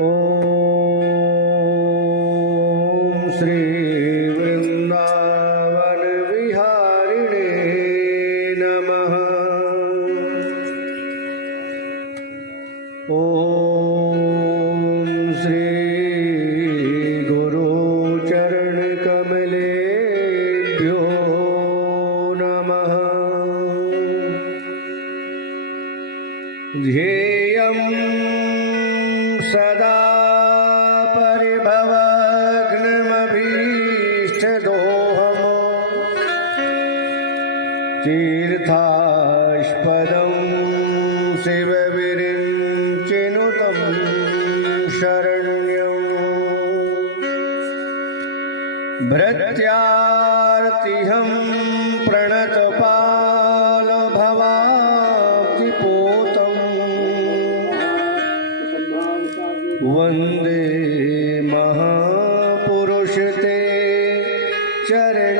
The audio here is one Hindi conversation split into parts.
ओम श्री वृंदावन विहारिणे नमः। ओम श्री गुरु चरण कमलेभ्यो नमः। ध्येयं सदा परिभवग्नमभीष्टदोहम् तीर्थास्पदं शिवविरिञ्चिनुतं शरण्यं भृत्यार्तिहं प्रणतपालभवाब्धिपोतं वन्दे महापुरुष ते चरणारविन्दम्।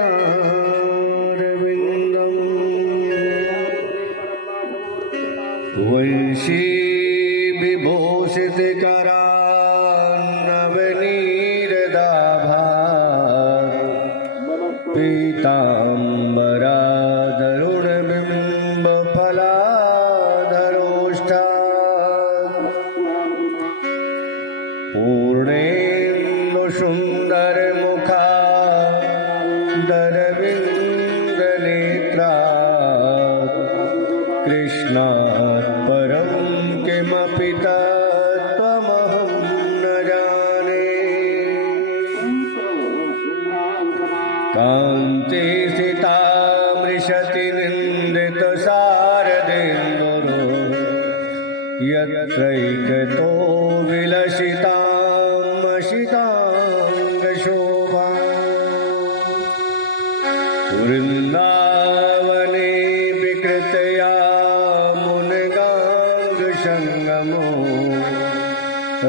वंशी विभूषितकरान्नवनीरदाभात् पीताम्बरादरुणबिम्बफलाधरोष्ठात् पूर्णेन्दुसुन्दरमुखादरविन्दनेत्रात् कृष्णात् परं किमपि तत्त्वमहं न जाने। कान्ते सितामृषतिनिन्दितशारदेन्दुरो यत्रैकतो विलसितामशिताङ्गशोभा। वृन्दावने विकृतया मुनगाङ्गसङ्गमो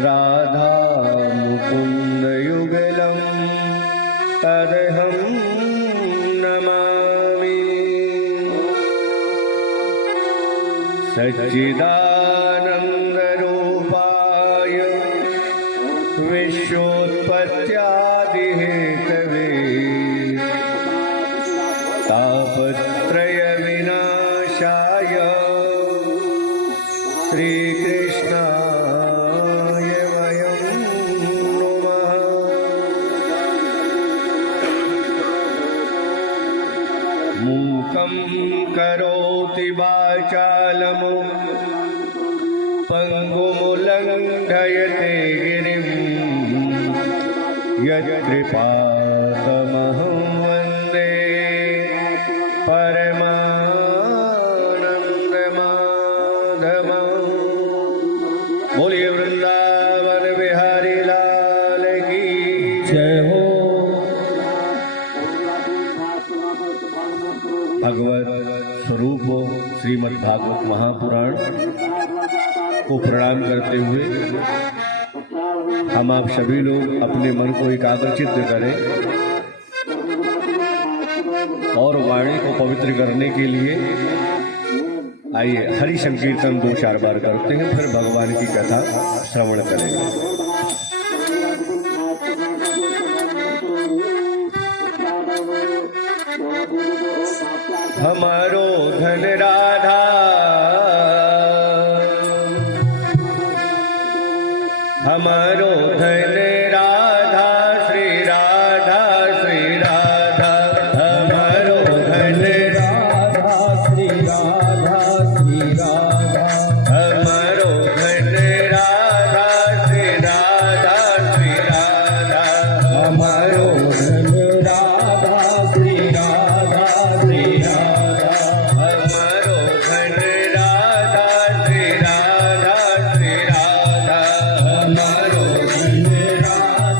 राधा मुकुन्दयुगलं तदहं नमामि। सच्चिदानन्दरूपाय विश्वोत्पत्त्यादिहेतवे तापत्रयविनाशाय श्रीकृष्णाय वयं नमः। मूकं करोति वाचालं पङ्गुमुल्लङ्घयते गिरिं यत्कृपातमहं वन्दे परमानन्दमाधवम्। बोलिए वृंदावन बिहारी लाल की जय हो। भगवत स्वरूप श्रीमद्भागवत महापुराण को प्रणाम करते हुए हम आप सभी लोग अपने मन को एकाग्रचित करें और वाणी को पवित्र करने के लिए आइए हरि संकीर्तन 2-4 बार करते हैं, फिर भगवान की कथा श्रवण करेंगे। हमारो धन राधा हमारो धन राधा श्री राधा श्री राधा। हमारो धन राधा श्री राधा श्री राधा। हमारो धन राधा श्री राधा श्री राधा। हमारो धन राधा श्री राधा श्री राधा। हमारो धन राधा श्री राधा श्री राधा। हमारो धन राधा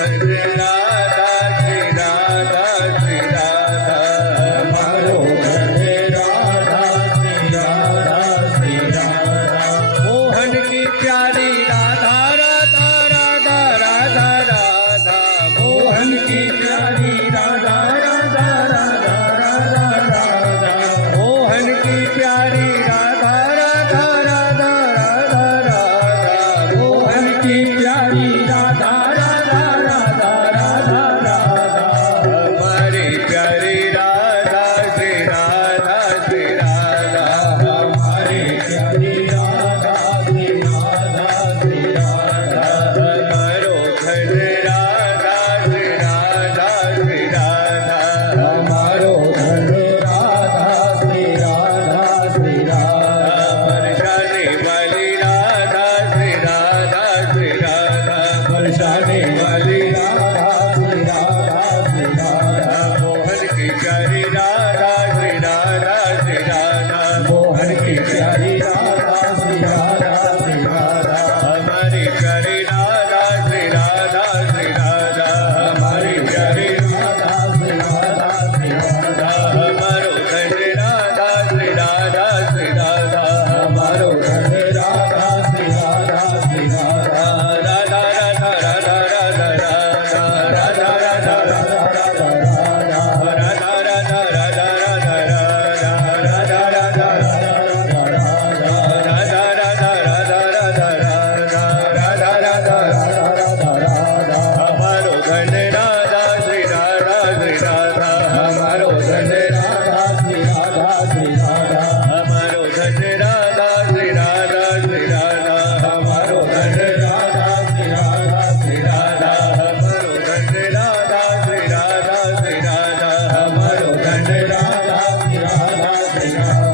धन राधा श्री राधा श्री राधा हमारो धन राधा श्री राधा श्री राधा मोहन की प्यारी राधा राधा राधा राधा राधा मोहन की प्यारी राधा राधा राधा राधा राधा मोहन की प्यारी राधा राधा राधा राधा राधा मोहन की प्यारी राधा राधा राधा राधा राधा हमारी प्यारी राधा श्री राधा श्री राधा हमारी प्यारी राधा श्री राधा श्री राधा हमारो धन राधा श्री राधा श्री राधा हमारो धन राधा श्री राधा श्री राधा बरसाने वाली राधा श्री राधा श्री राधा बरसाने वाली राधा श्री राधा श्री राधा मोहन की प्यारी राधा श्री राधा श्री राधा मोहन की प्यारी राधा श्री राधा श्री राधा हमारी प्यारी राधा श्री राधा श्री राधा हमारी प्यारी राधा श्री राधा श्री राधा हमारो धन राधा श्री राधा श्री राधा हमारो धन राधा श्री राधा श्री राधा राधा राधा राधा राधा राधा राधा राधा राधा राधा राधा राधा राधा राधा राधा राधा हमारो धन राधा श्री राधा श्री राधा हमारो धन राधा श्री राधा श्री राधा हमारो धन राधा श्री राधा श्री राधा हमारो धन राधा श्री राधा श्री राधा हमारो धन राधा श्री राधा श्री राधा हमारो धन राधा श्री राधा श्री राधा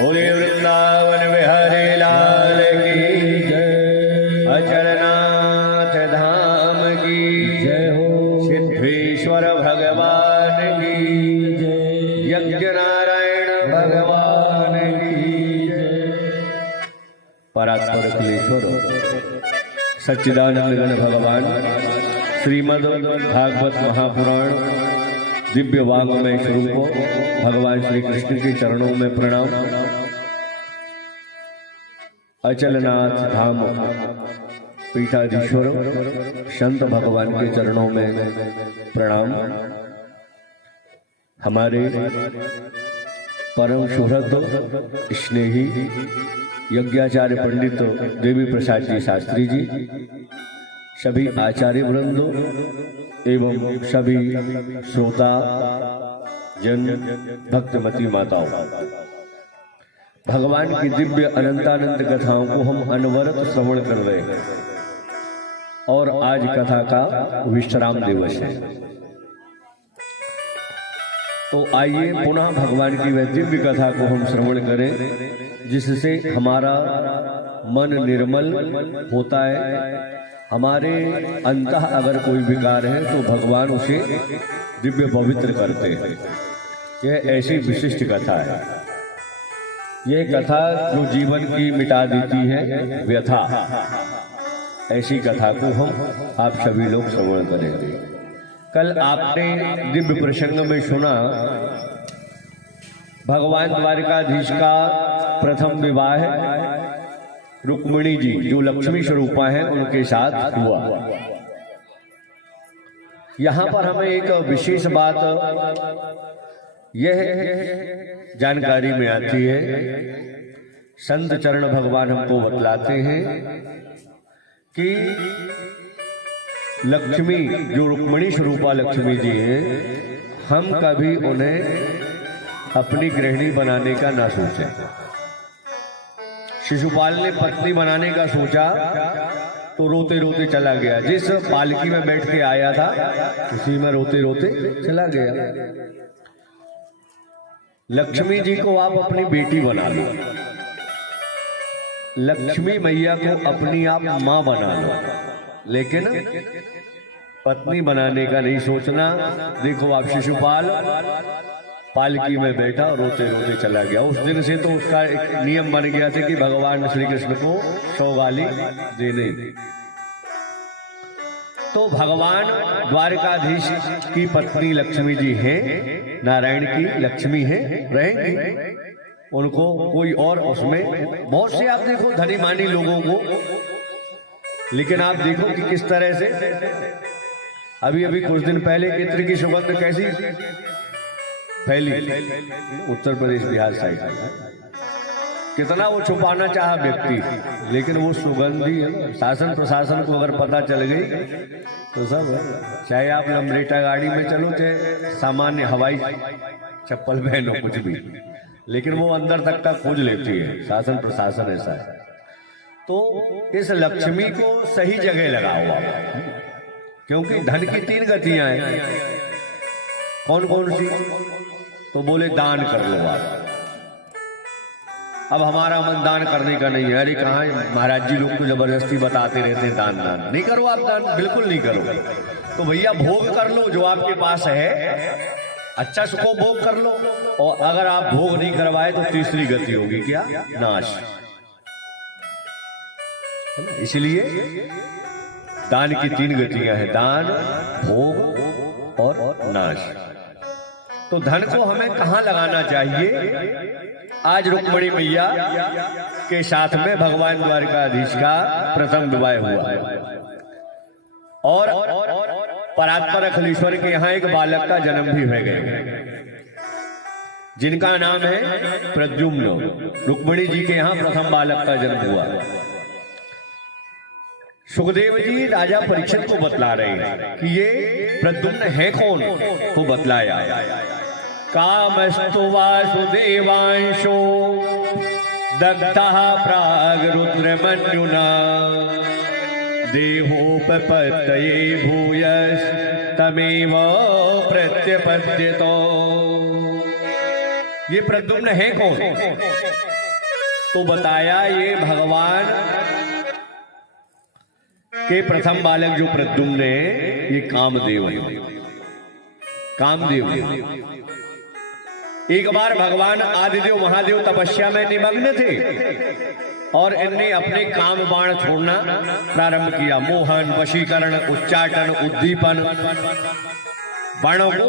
बोले वृंदावन बिहारी लाल की जय अचलनाथ धाम की जय हो सिद्धेश्वर भगवान की जय यज्ञ नारायण भगवान की जय परात्पर कुलेश्वर सच्चिदानंद गण भगवान श्रीमद् भागवत महापुराण दिव्य वांग्मय स्वरूप भगवान श्री कृष्ण के चरणों में प्रणाम। अचलनाथ धाम पीठाधीश्वर संत भगवान के चरणों में प्रणाम। हमारे परम सुहृद स्नेही यज्ञाचार्य पंडित देवी प्रसाद जी शास्त्री जी, सभी आचार्य वृंदों एवं सभी श्रोता जन भक्तमती माताओं, भगवान की दिव्य अनंतानंत कथाओं को हम अनवरत श्रवण कर रहे हैं और आज कथा का विश्राम दिवस है। तो आइए पुनः भगवान की वह दिव्य कथा को हम श्रवण करें, जिससे हमारा मन निर्मल होता है। हमारे अंतः अगर कोई विकार है तो भगवान उसे दिव्य पवित्र करते हैं। यह ऐसी विशिष्ट कथा है। यह कथा जो जीवन की मिटा देती है व्यथा, ऐसी कथा को हम आप सभी लोग श्रवण करेंगे। कल आपने दिव्य प्रसंग में सुना भगवान द्वारिकाधीश का प्रथम विवाह रुक्मिणी जी जो लक्ष्मी स्वरूपा हैं उनके साथ हुआ। यहाँ पर हमें एक विशेष बात यह जानकारी में आती है, संत चरण भगवान हमको बतलाते हैं कि लक्ष्मी जो रुक्मिणी स्वरूपा लक्ष्मी जी हैं, हम कभी उन्हें अपनी गृहिणी बनाने का ना सोचे। शिशुपाल ने पत्नी बनाने का सोचा तो रोते रोते चला गया। जिस पालकी में बैठ के आया था उसी में रोते रोते चला गया। लक्ष्मी जी को आप अपनी बेटी बना लो, लक्ष्मी मैया को अपनी आप मां बना लो, लेकिन पत्नी बनाने का नहीं सोचना। देखो आप शिशुपाल पालकी में बैठा और रोते रोते चला गया। उस दिन से तो उसका एक नियम बन गया था कि भगवान श्री कृष्ण को सौगाली देने। तो भगवान द्वारकाधीश की पत्नी लक्ष्मी जी हैं, नारायण की लक्ष्मी हैं, रहेंगी। उनको कोई और उसमें बहुत से आप देखो धनी मानी लोगों को, लेकिन आप देखो कि किस तरह से अभी अभी कुछ दिन पहले इत्र की सुगंध कैसी फैली उत्तर प्रदेश बिहार साइड, कितना वो छुपाना चाहा व्यक्ति, लेकिन वो सुगंधी शासन प्रशासन को अगर पता चल गई तो सब, चाहे आप लंबरेटा गाड़ी में चलो, चाहे सामान्य हवाई चप्पल पहनो, कुछ भी, लेकिन वो अंदर तक का खोज लेती है शासन प्रशासन, ऐसा है। तो इस लक्ष्मी को सही जगह लगाओ आप, क्योंकि धन की 3 गतियां हैं। कौन कौन सी? तो बोले दान कर लो आप। अब हमारा मन दान करने का नहीं है। अरे कहाँ, महाराज जी लोग तो जबरदस्ती बताते रहते हैं दान दान नहीं करो, आप दान बिल्कुल नहीं करो। तो भैया भोग कर लो जो आपके पास है, अच्छा सुखो भोग कर लो। और अगर आप भोग नहीं करवाए तो तीसरी गति होगी क्या? नाश। इसलिए दान की 3 गतियां हैं, दान, भोग और नाश। तो धन को हमें कहां लगाना चाहिए? आज रुक्मिणी मैया के साथ में भगवान द्वारकाधीश का प्रथम विवाह हुआ और परात्पर अखिलेश्वर के यहाँ एक बालक का जन्म भी हो गया, जिनका नाम है प्रद्युम्न। रुक्मिणी जी के यहाँ प्रथम बालक का जन्म हुआ। सुखदेव जी राजा परीक्षित को बतला रहे हैं कि ये प्रद्युम्न है कौन, तो बतलाया, कामस्तु वासुदेवांशो दग्धः प्राग रुद्रमन्युना देहोपपत्तये भूयस् तमेव प्रत्यपद्यतो। ये प्रद्युम्न है कौन? तो बताया ये भगवान के प्रथम बालक जो प्रद्युम्न है, ये कामदेव है। कामदेव है। एक बार भगवान आदिदेव महादेव तपस्या में निमग्न थे और इनने अपने काम बाण छोड़ना प्रारंभ किया। मोहन, वशीकरण, उच्चाटन, उद्दीपन, बाणों को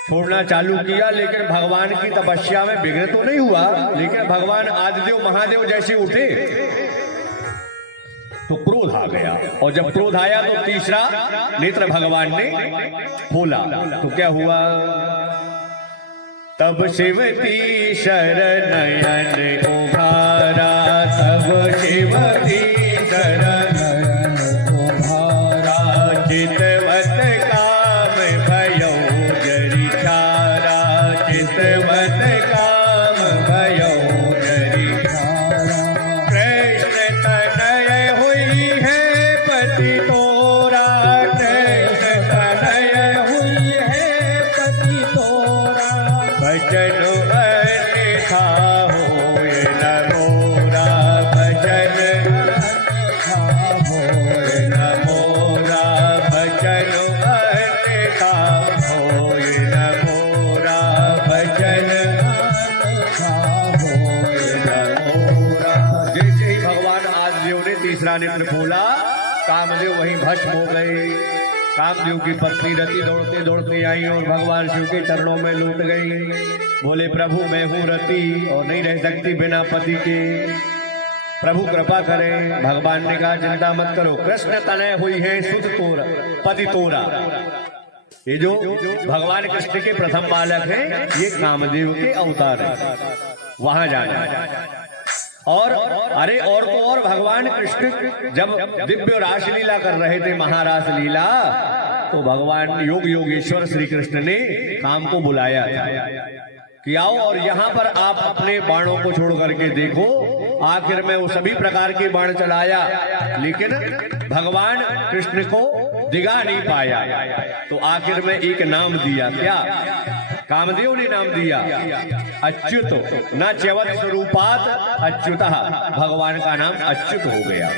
छोड़ना चालू किया। लेकिन भगवान की तपस्या में विघ्न तो नहीं हुआ, लेकिन भगवान आदिदेव महादेव जैसे उठे तो क्रोध आ गया, और जब क्रोध आया तो तीसरा नेत्र भगवान ने खोला। तो क्या हुआ? तब शिवती शरणयन उभारा, तब शिवती शरणयन उभारा, चितवत काम भयो जरि छारा, चितवत काम भयो जरि छारा। कृष्ण तनय हुई है पति तोरा, कृष्ण तनय हुई है पति तोरा, भजन अन्यथा होय न मोरा, भजन अन्यथा होय न मोरा, भजन अन्यथा होय न मोरा, भजन अन्यथा होय न मोरा। जैसे ही भगवान आदिदेव ने तीसरा नेत्र खोला, कामदेव वहीं भस्म हो गए। कामदेव की पत्नी रति दौड़ते दौड़ते आई और भगवान शिव के चरणों में लौट गई। बोले प्रभु मैं हूँ रति और नहीं रह सकती बिना पति के, प्रभु कृपा करें। भगवान ने कहा चिंता मत करो, कृष्ण तनय हुई है सुत तोरा, पति तोरा। ये जो भगवान कृष्ण के प्रथम बालक हैं, ये कामदेव के अवतार हैं। वहां जाना। और अरे और तो और भगवान कृष्ण जब दिव्य रासलीला कर रहे थे, महारास लीला, तो भगवान योग योगेश्वर श्री कृष्ण ने काम को बुलाया था कि आओ और यहाँ पर आप अपने बाणों को छोड़ करके देखो। आखिर में वो सभी प्रकार के बाण चलाया, लेकिन भगवान कृष्ण को दिगा नहीं पाया। तो आखिर में एक नाम दिया, क्या? कामदेव ने नाम दिया अच्युत, न च्यवत स्वरूपात अच्युतः। भगवान का नाम अच्युत हो गया,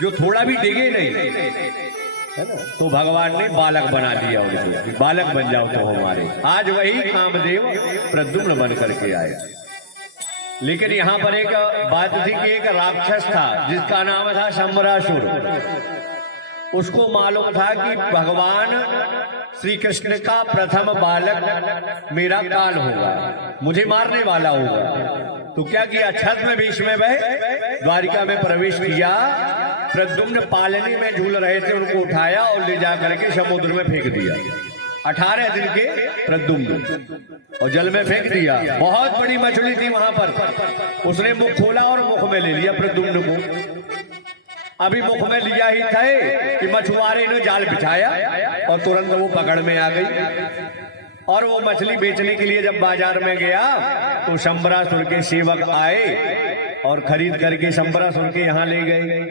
जो थोड़ा भी डिगे नहीं, है ना? तो भगवान ने बालक बना दिया उनको, बालक बन जाओ तो हमारे। आज वही कामदेव प्रद्युम्न बन करके आए। लेकिन यहाँ पर एक बात थी कि एक राक्षस था जिसका नाम था शंबरासुर। उसको मालूम था कि भगवान श्री कृष्ण का प्रथम बालक मेरा काल होगा, मुझे मारने वाला होगा। तो क्या किया, छद्म वेश में वह द्वारिका में प्रवेश किया। प्रद्युम्न पालने में झूल रहे थे, उनको उठाया और ले जा करके समुद्र में फेंक दिया। 18 दिन के प्रद्युम्न और जल में फेंक दिया। बहुत बड़ी मछली थी वहां पर, उसने मुख खोला और मुख में ले लिया प्रद्युम्न को। अभी मुख में लिया ही थे कि मछुआरे ने जाल बिछाया और तुरंत वो पकड़ में आ गई। और वो मछली बेचने के लिए जब बाजार में गया तो शंबरासुर के सेवक आए और खरीद करके शंबरासुर के यहाँ ले गए।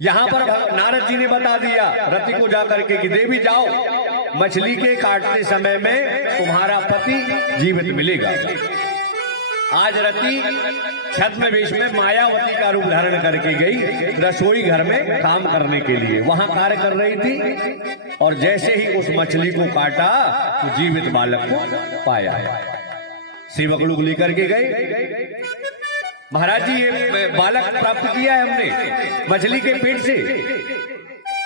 यहाँ पर नारद जी ने बता दिया रति को जाकर के कि देवी जाओ, मछली के काटते समय में तुम्हारा पति जीवित मिलेगा। आज रति छद्म वेश में मायावती का रूप धारण करके गई रसोई घर में काम करने के लिए, वहां कार्य कर रही थी। और जैसे ही उस मछली को काटा तो जीवित बालक को पाया। सेवक लोग लेकर के गए, महाराज जी ये बालक प्राप्त किया है हमने मछली के पेट से।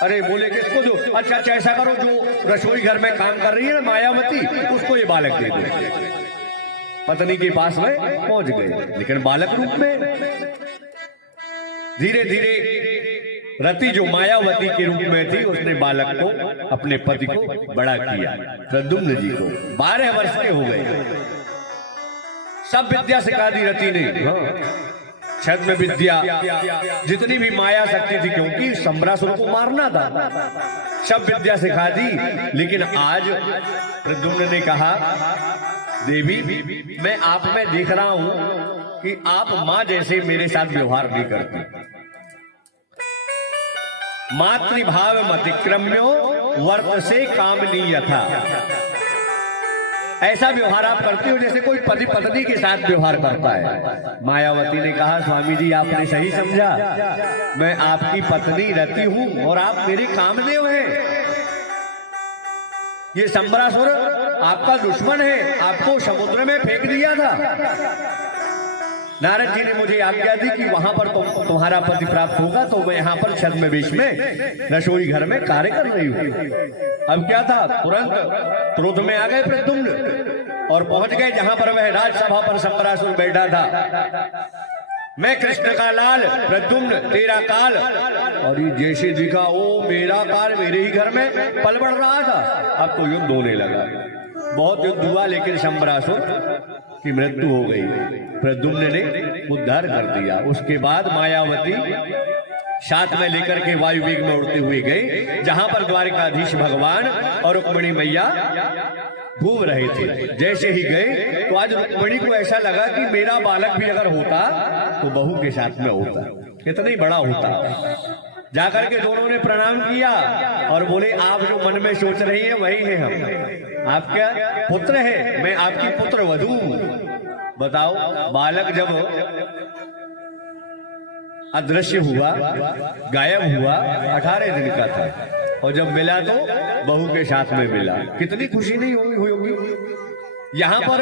अरे बोले किसको, जो अच्छा ऐसा करो, जो रसोई घर में काम कर रही है ना मायावती, उसको ये बालक दे दो। पत्नी के पास में पहुंच गए, लेकिन बालक रूप में। धीरे धीरे रति जो मायावती के रूप में थी, उसने बालक को, अपने पति को बड़ा किया। प्रद्युम्न जी को 12 वर्ष के हो गए। सब विद्या सिखा दी रति ने, छद्म विद्या, जितनी भी माया शक्ति थी, क्योंकि शंबरासुर को मारना था, सब विद्या सिखा दी। लेकिन आज प्रद्युम्न ने कहा देवी मैं आप में देख रहा हूं कि आप मां जैसे मेरे साथ व्यवहार नहीं करती। मातृभाव मतिक्रम्यो वर्त से कामनीय था। ऐसा व्यवहार आप करते हो जैसे कोई पति पत्नी के साथ व्यवहार करता है। मायावती ने कहा स्वामी जी आपने सही समझा, मैं आपकी पत्नी रति हूं और आप मेरे कामदेव हैं। ये शंबरासुर आपका दुश्मन है, आपको समुद्र में फेंक दिया था। नारद जी ने मुझे आज्ञा दी कि वहां पर तुम्हारा पति प्राप्त होगा, तो मैं यहाँ पर छद्म वेश में रसोई घर में कार्य कर रही हूँ। अब क्या था, तुरंत क्रोध में आ गए प्रद्युम्न और पहुंच गए जहां पर वह राजसभा पर शंबरासुर बैठा था। मैं कृष्ण का लाल प्रद्युम्न तेरा काल। और ये जैसे दिखा ओ मेरा काल मेरे ही घर में पल बढ़ रहा था। अब तो युद्ध होने लगा, बहुत युद्ध हुआ, लेकिन शंबरासुर की मृत्यु हो गई। प्रद्युम्न ने उद्धार कर दिया। उसके बाद मायावती साथ में लेकर के वायु वेग में उड़ते हुए गए जहां पर द्वारिकाधीश भगवान और रुक्मिणी मैया घूम रहे थे। जैसे ही गए तो आज रुक्मिणी को ऐसा लगा कि मेरा बालक भी अगर होता तो बहू के साथ में होता, कितना ही बड़ा होता। जाकर के दोनों ने प्रणाम किया और बोले आप जो मन में सोच रही है वही है हम, आपका पुत्र है, मैं आपकी पुत्र वधू। बताओ, बालक जब अदृश्य हुआ, गायब हुआ, 18 दिन का था, और जब मिला तो बहू के साथ में मिला, कितनी खुशी नहीं हुई होगी। यहाँ पर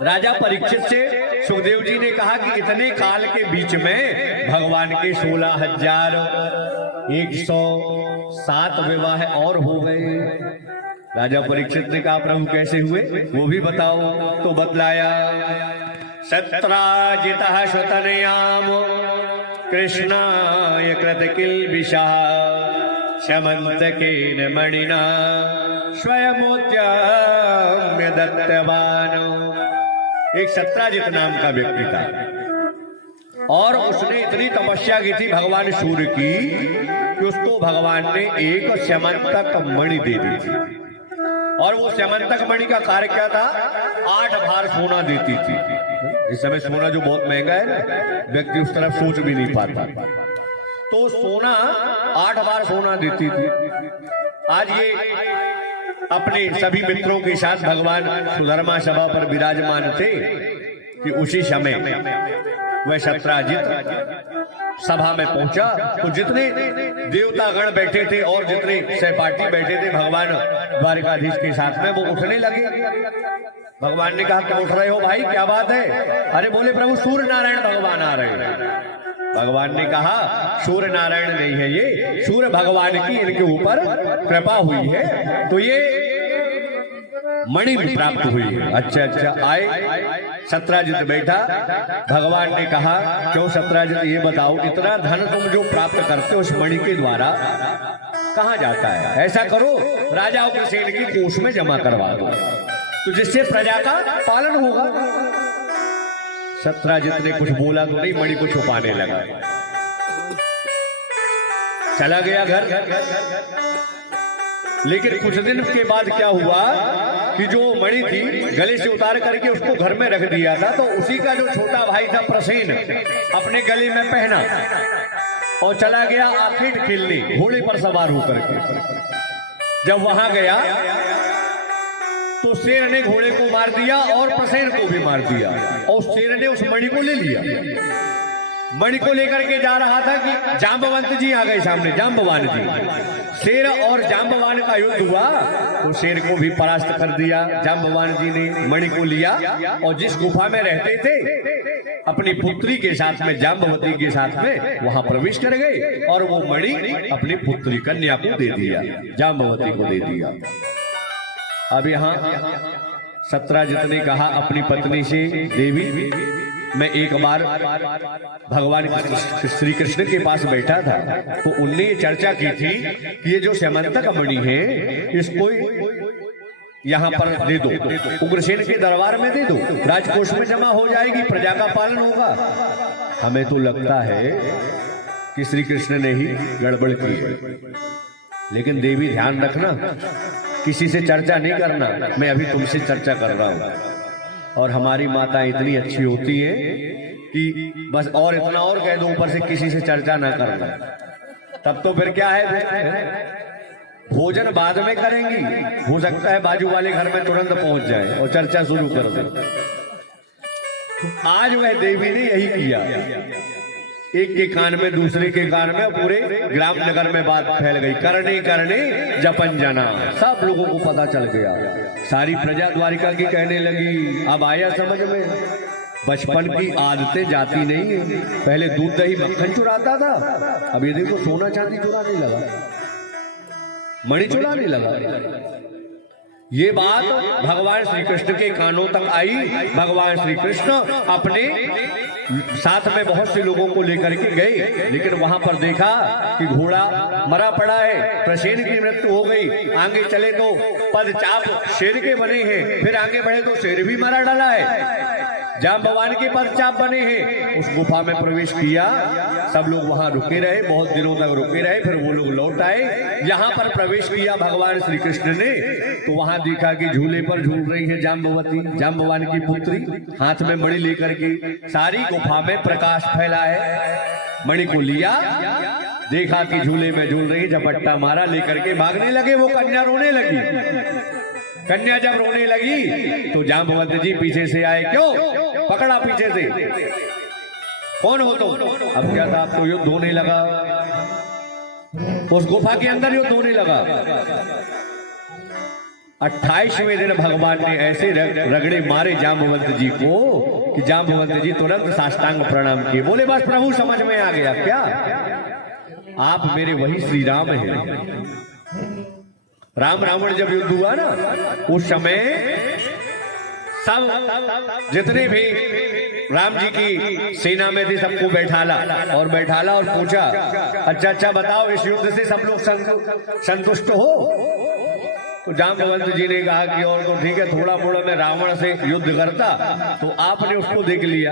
राजा परीक्षित से सुखदेव जी ने कहा कि इतने काल के बीच में भगवान के 16,107 विवाह और हो गए। राजा परीक्षित ने कहा प्रभु कैसे हुए वो भी बताओ। तो बतलाया, सत्राजितः श्रुतनयाम कृष्णाय कृत किल्बिषः शमन्तकेन मणिना स्वयमुद्यम्य दत्तवान्। एक सत्राजित नाम का व्यक्ति था और उसने इतनी तपस्या की थी भगवान सूर्य की कि उसको भगवान ने एक स्यमंतक मणि दे दी थी। और वो स्यमंतक मणि का कार्य क्या था, 8 भार सोना देती थी। इस समय सोना जो बहुत महंगा है ना, व्यक्ति उस तरफ सोच भी नहीं पाता। तो सोना 8 बार सोना देती थी। आज ये अपने सभी मित्रों के साथ भगवान सुधर्मा सभा पर विराजमान थे कि उसी समय वह सत्राजित सभा में पहुंचा तो जितने देवता गण बैठे थे और जितने सहपाठी बैठे थे भगवान द्वारिकाधीश के साथ में, वो उठने लगे। भगवान ने कहा क्या उठ रहे हो भाई, क्या बात है? अरे बोले प्रभु सूर्य नारायण भगवान आ रहे हैं। भगवान ने कहा सूर्य नारायण नहीं है ये, सूर्य भगवान की इनके ऊपर कृपा हुई है तो ये मणि प्राप्त हुई है। अच्छा अच्छा, आए सत्राजित बैठा। भगवान ने कहा क्यों सत्राजित, ये बताओ इतना धन तुम जो प्राप्त करते हो उस मणि के द्वारा कहाँ जाता है? ऐसा करो राजाओं के सेठ की कोष में जमा करवा दो तो जिससे प्रजा का पालन होगा। सत्राजित ने कुछ बोला तो नहीं, मणि को छुपाने लगा, चला गया घर। लेकिन कुछ दिन के बाद क्या हुआ कि जो मणि थी गले से उतार करके उसको घर में रख दिया था, तो उसी का जो छोटा भाई था प्रसेन अपने गले में पहना और चला गया आखेट खेलने घोड़े पर सवार होकर के। जब वहां गया तो शेर ने घोड़े को मार दिया और प्रसेन को भी मार दिया और शेर ने उस मणि को ले लिया। मणि को लेकर के जा रहा था कि जांबवंत जी आ गए सामने, जांबवान जी। शेर और जांबवान का युद्ध हुआ तो शेर को भी परास्त कर दिया। जांबवान जी ने मणि को लिया और जिस गुफा में रहते थे अपनी पुत्री के साथ में, जांबवती के साथ में वहां प्रवेश कर गए और वो मणि अपनी पुत्री कन्या को दे दिया, जांबवती को दे दिया। अब यहाँ सत्राजित ने कहा अपनी पत्नी से, देवी मैं एक बार भगवान श्री कृष्ण के पास बैठा था तो उनने ये चर्चा की थी कि ये जो स्यमंतक मणि है इसको यहाँ पर दे दो, उग्रसेन के दरबार में दे दो, राजकोष में जमा हो जाएगी, प्रजा का पालन होगा। हमें तो लगता है कि श्री कृष्ण ने ही गड़बड़ की है, लेकिन देवी ध्यान रखना किसी से चर्चा नहीं करना, मैं अभी तुमसे चर्चा कर रहा हूं। और हमारी माता इतनी अच्छी होती है कि बस और इतना और कह दो ऊपर से किसी से चर्चा ना करना, तब तो फिर क्या है, भोजन बाद में करेंगी, हो सकता है बाजू वाले घर में तुरंत पहुंच जाए और चर्चा शुरू कर दे। आज वह देवी ने यही किया, एक के कान में दूसरे के कान में, पूरे ग्राम नगर में बात फैल गई। करने करने जपन जना, सब लोगों को पता चल गया। सारी प्रजा द्वारिका की कहने लगी। अब आया समझ में, बचपन की आदतें जाती नहीं है। पहले दूध दही मक्खन चुराता था, अब ये देखो सोना चांदी चुराने लगा, मणि चुराने लगा। ये बात भगवान श्री कृष्ण के कानों तक आई। भगवान श्री कृष्ण अपने साथ में बहुत से लोगों को लेकर के गए, लेकिन वहां पर देखा कि घोड़ा मरा पड़ा है, प्रसेन की मृत्यु हो गई। आगे चले तो पदचाप शेर के बने हैं, फिर आगे बढ़े तो शेर भी मरा डाला है, जांबवान के पदचाप बने हैं। उस गुफा में प्रवेश किया, सब लोग वहां रुके रहे, बहुत दिनों तक रुके रहे, फिर वो लोग लौट आए। यहाँ पर प्रवेश किया भगवान श्री कृष्ण ने तो वहां देखा कि झूले पर झूल रही है जांबवती, जांबवान की पुत्री, हाथ में मणि लेकर के। सारी गुफा में प्रकाश फैला है। मणि को लिया, देखा कि झूले में झूल रही, झपट्टा मारा, लेकर के भागने लगे। वो कन्या रोने लगी। कन्या जब रोने लगी तो जांबवंत जी पीछे से आए, क्यों पकड़ा पीछे से, कौन हो तुम? अब क्या था, अब तो युद्ध होने लगा, उस गुफा के अंदर युद्ध होने लगा। 28वें दिन भगवान ने ऐसे रगड़े मारे जांबवंत जी को कि जांबवंत जी तुरंत साष्टांग प्रणाम किए, बोले बस प्रभु समझ में आ गया, क्या आप मेरे वही श्री राम हैं। राम रावण जब युद्ध हुआ ना, उस समय सब जितने भी राम जी की सेना में थे सबको बैठाला और पूछा, अच्छा अच्छा बताओ इस युद्ध से सब लोग संतुष्ट हो? तो जांबवंत जी ने कहा कि और तो ठीक है, थोड़ा मोड़ा मैं रावण से युद्ध करता तो आपने उसको देख लिया,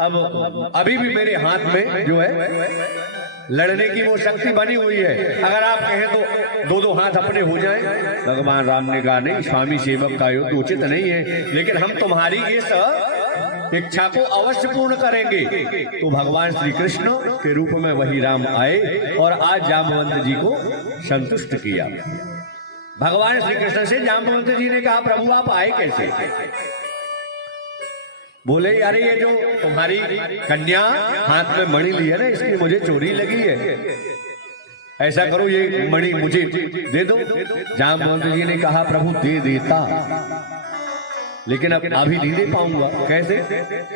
अब अभी भी मेरे हाथ में जो है लड़ने की वो शक्ति बनी हुई है, अगर आप कहें तो दो दो हाथ अपने हो जाएं। भगवान राम ने कहा नहीं, स्वामी सेवक का युद्ध उचित नहीं है, लेकिन हम तुम्हारी इस इच्छा को अवश्य पूर्ण करेंगे। तो भगवान श्री कृष्ण के रूप में वही राम आए और आज जांबवंत जी को संतुष्ट किया। भगवान श्री कृष्ण से जांबवंत जी ने कहा, प्रभु आप आए कैसे? बोले अरे ये जो तुम्हारी कन्या हाथ में मणि ली है ना, इसकी मुझे चोरी लगी है, ऐसा करो ये मणि मुझे दे दो। जांबवंत जी ने कहा, प्रभु दे देता, लेकिन अब अभी नहीं दे पाऊंगा। कैसे?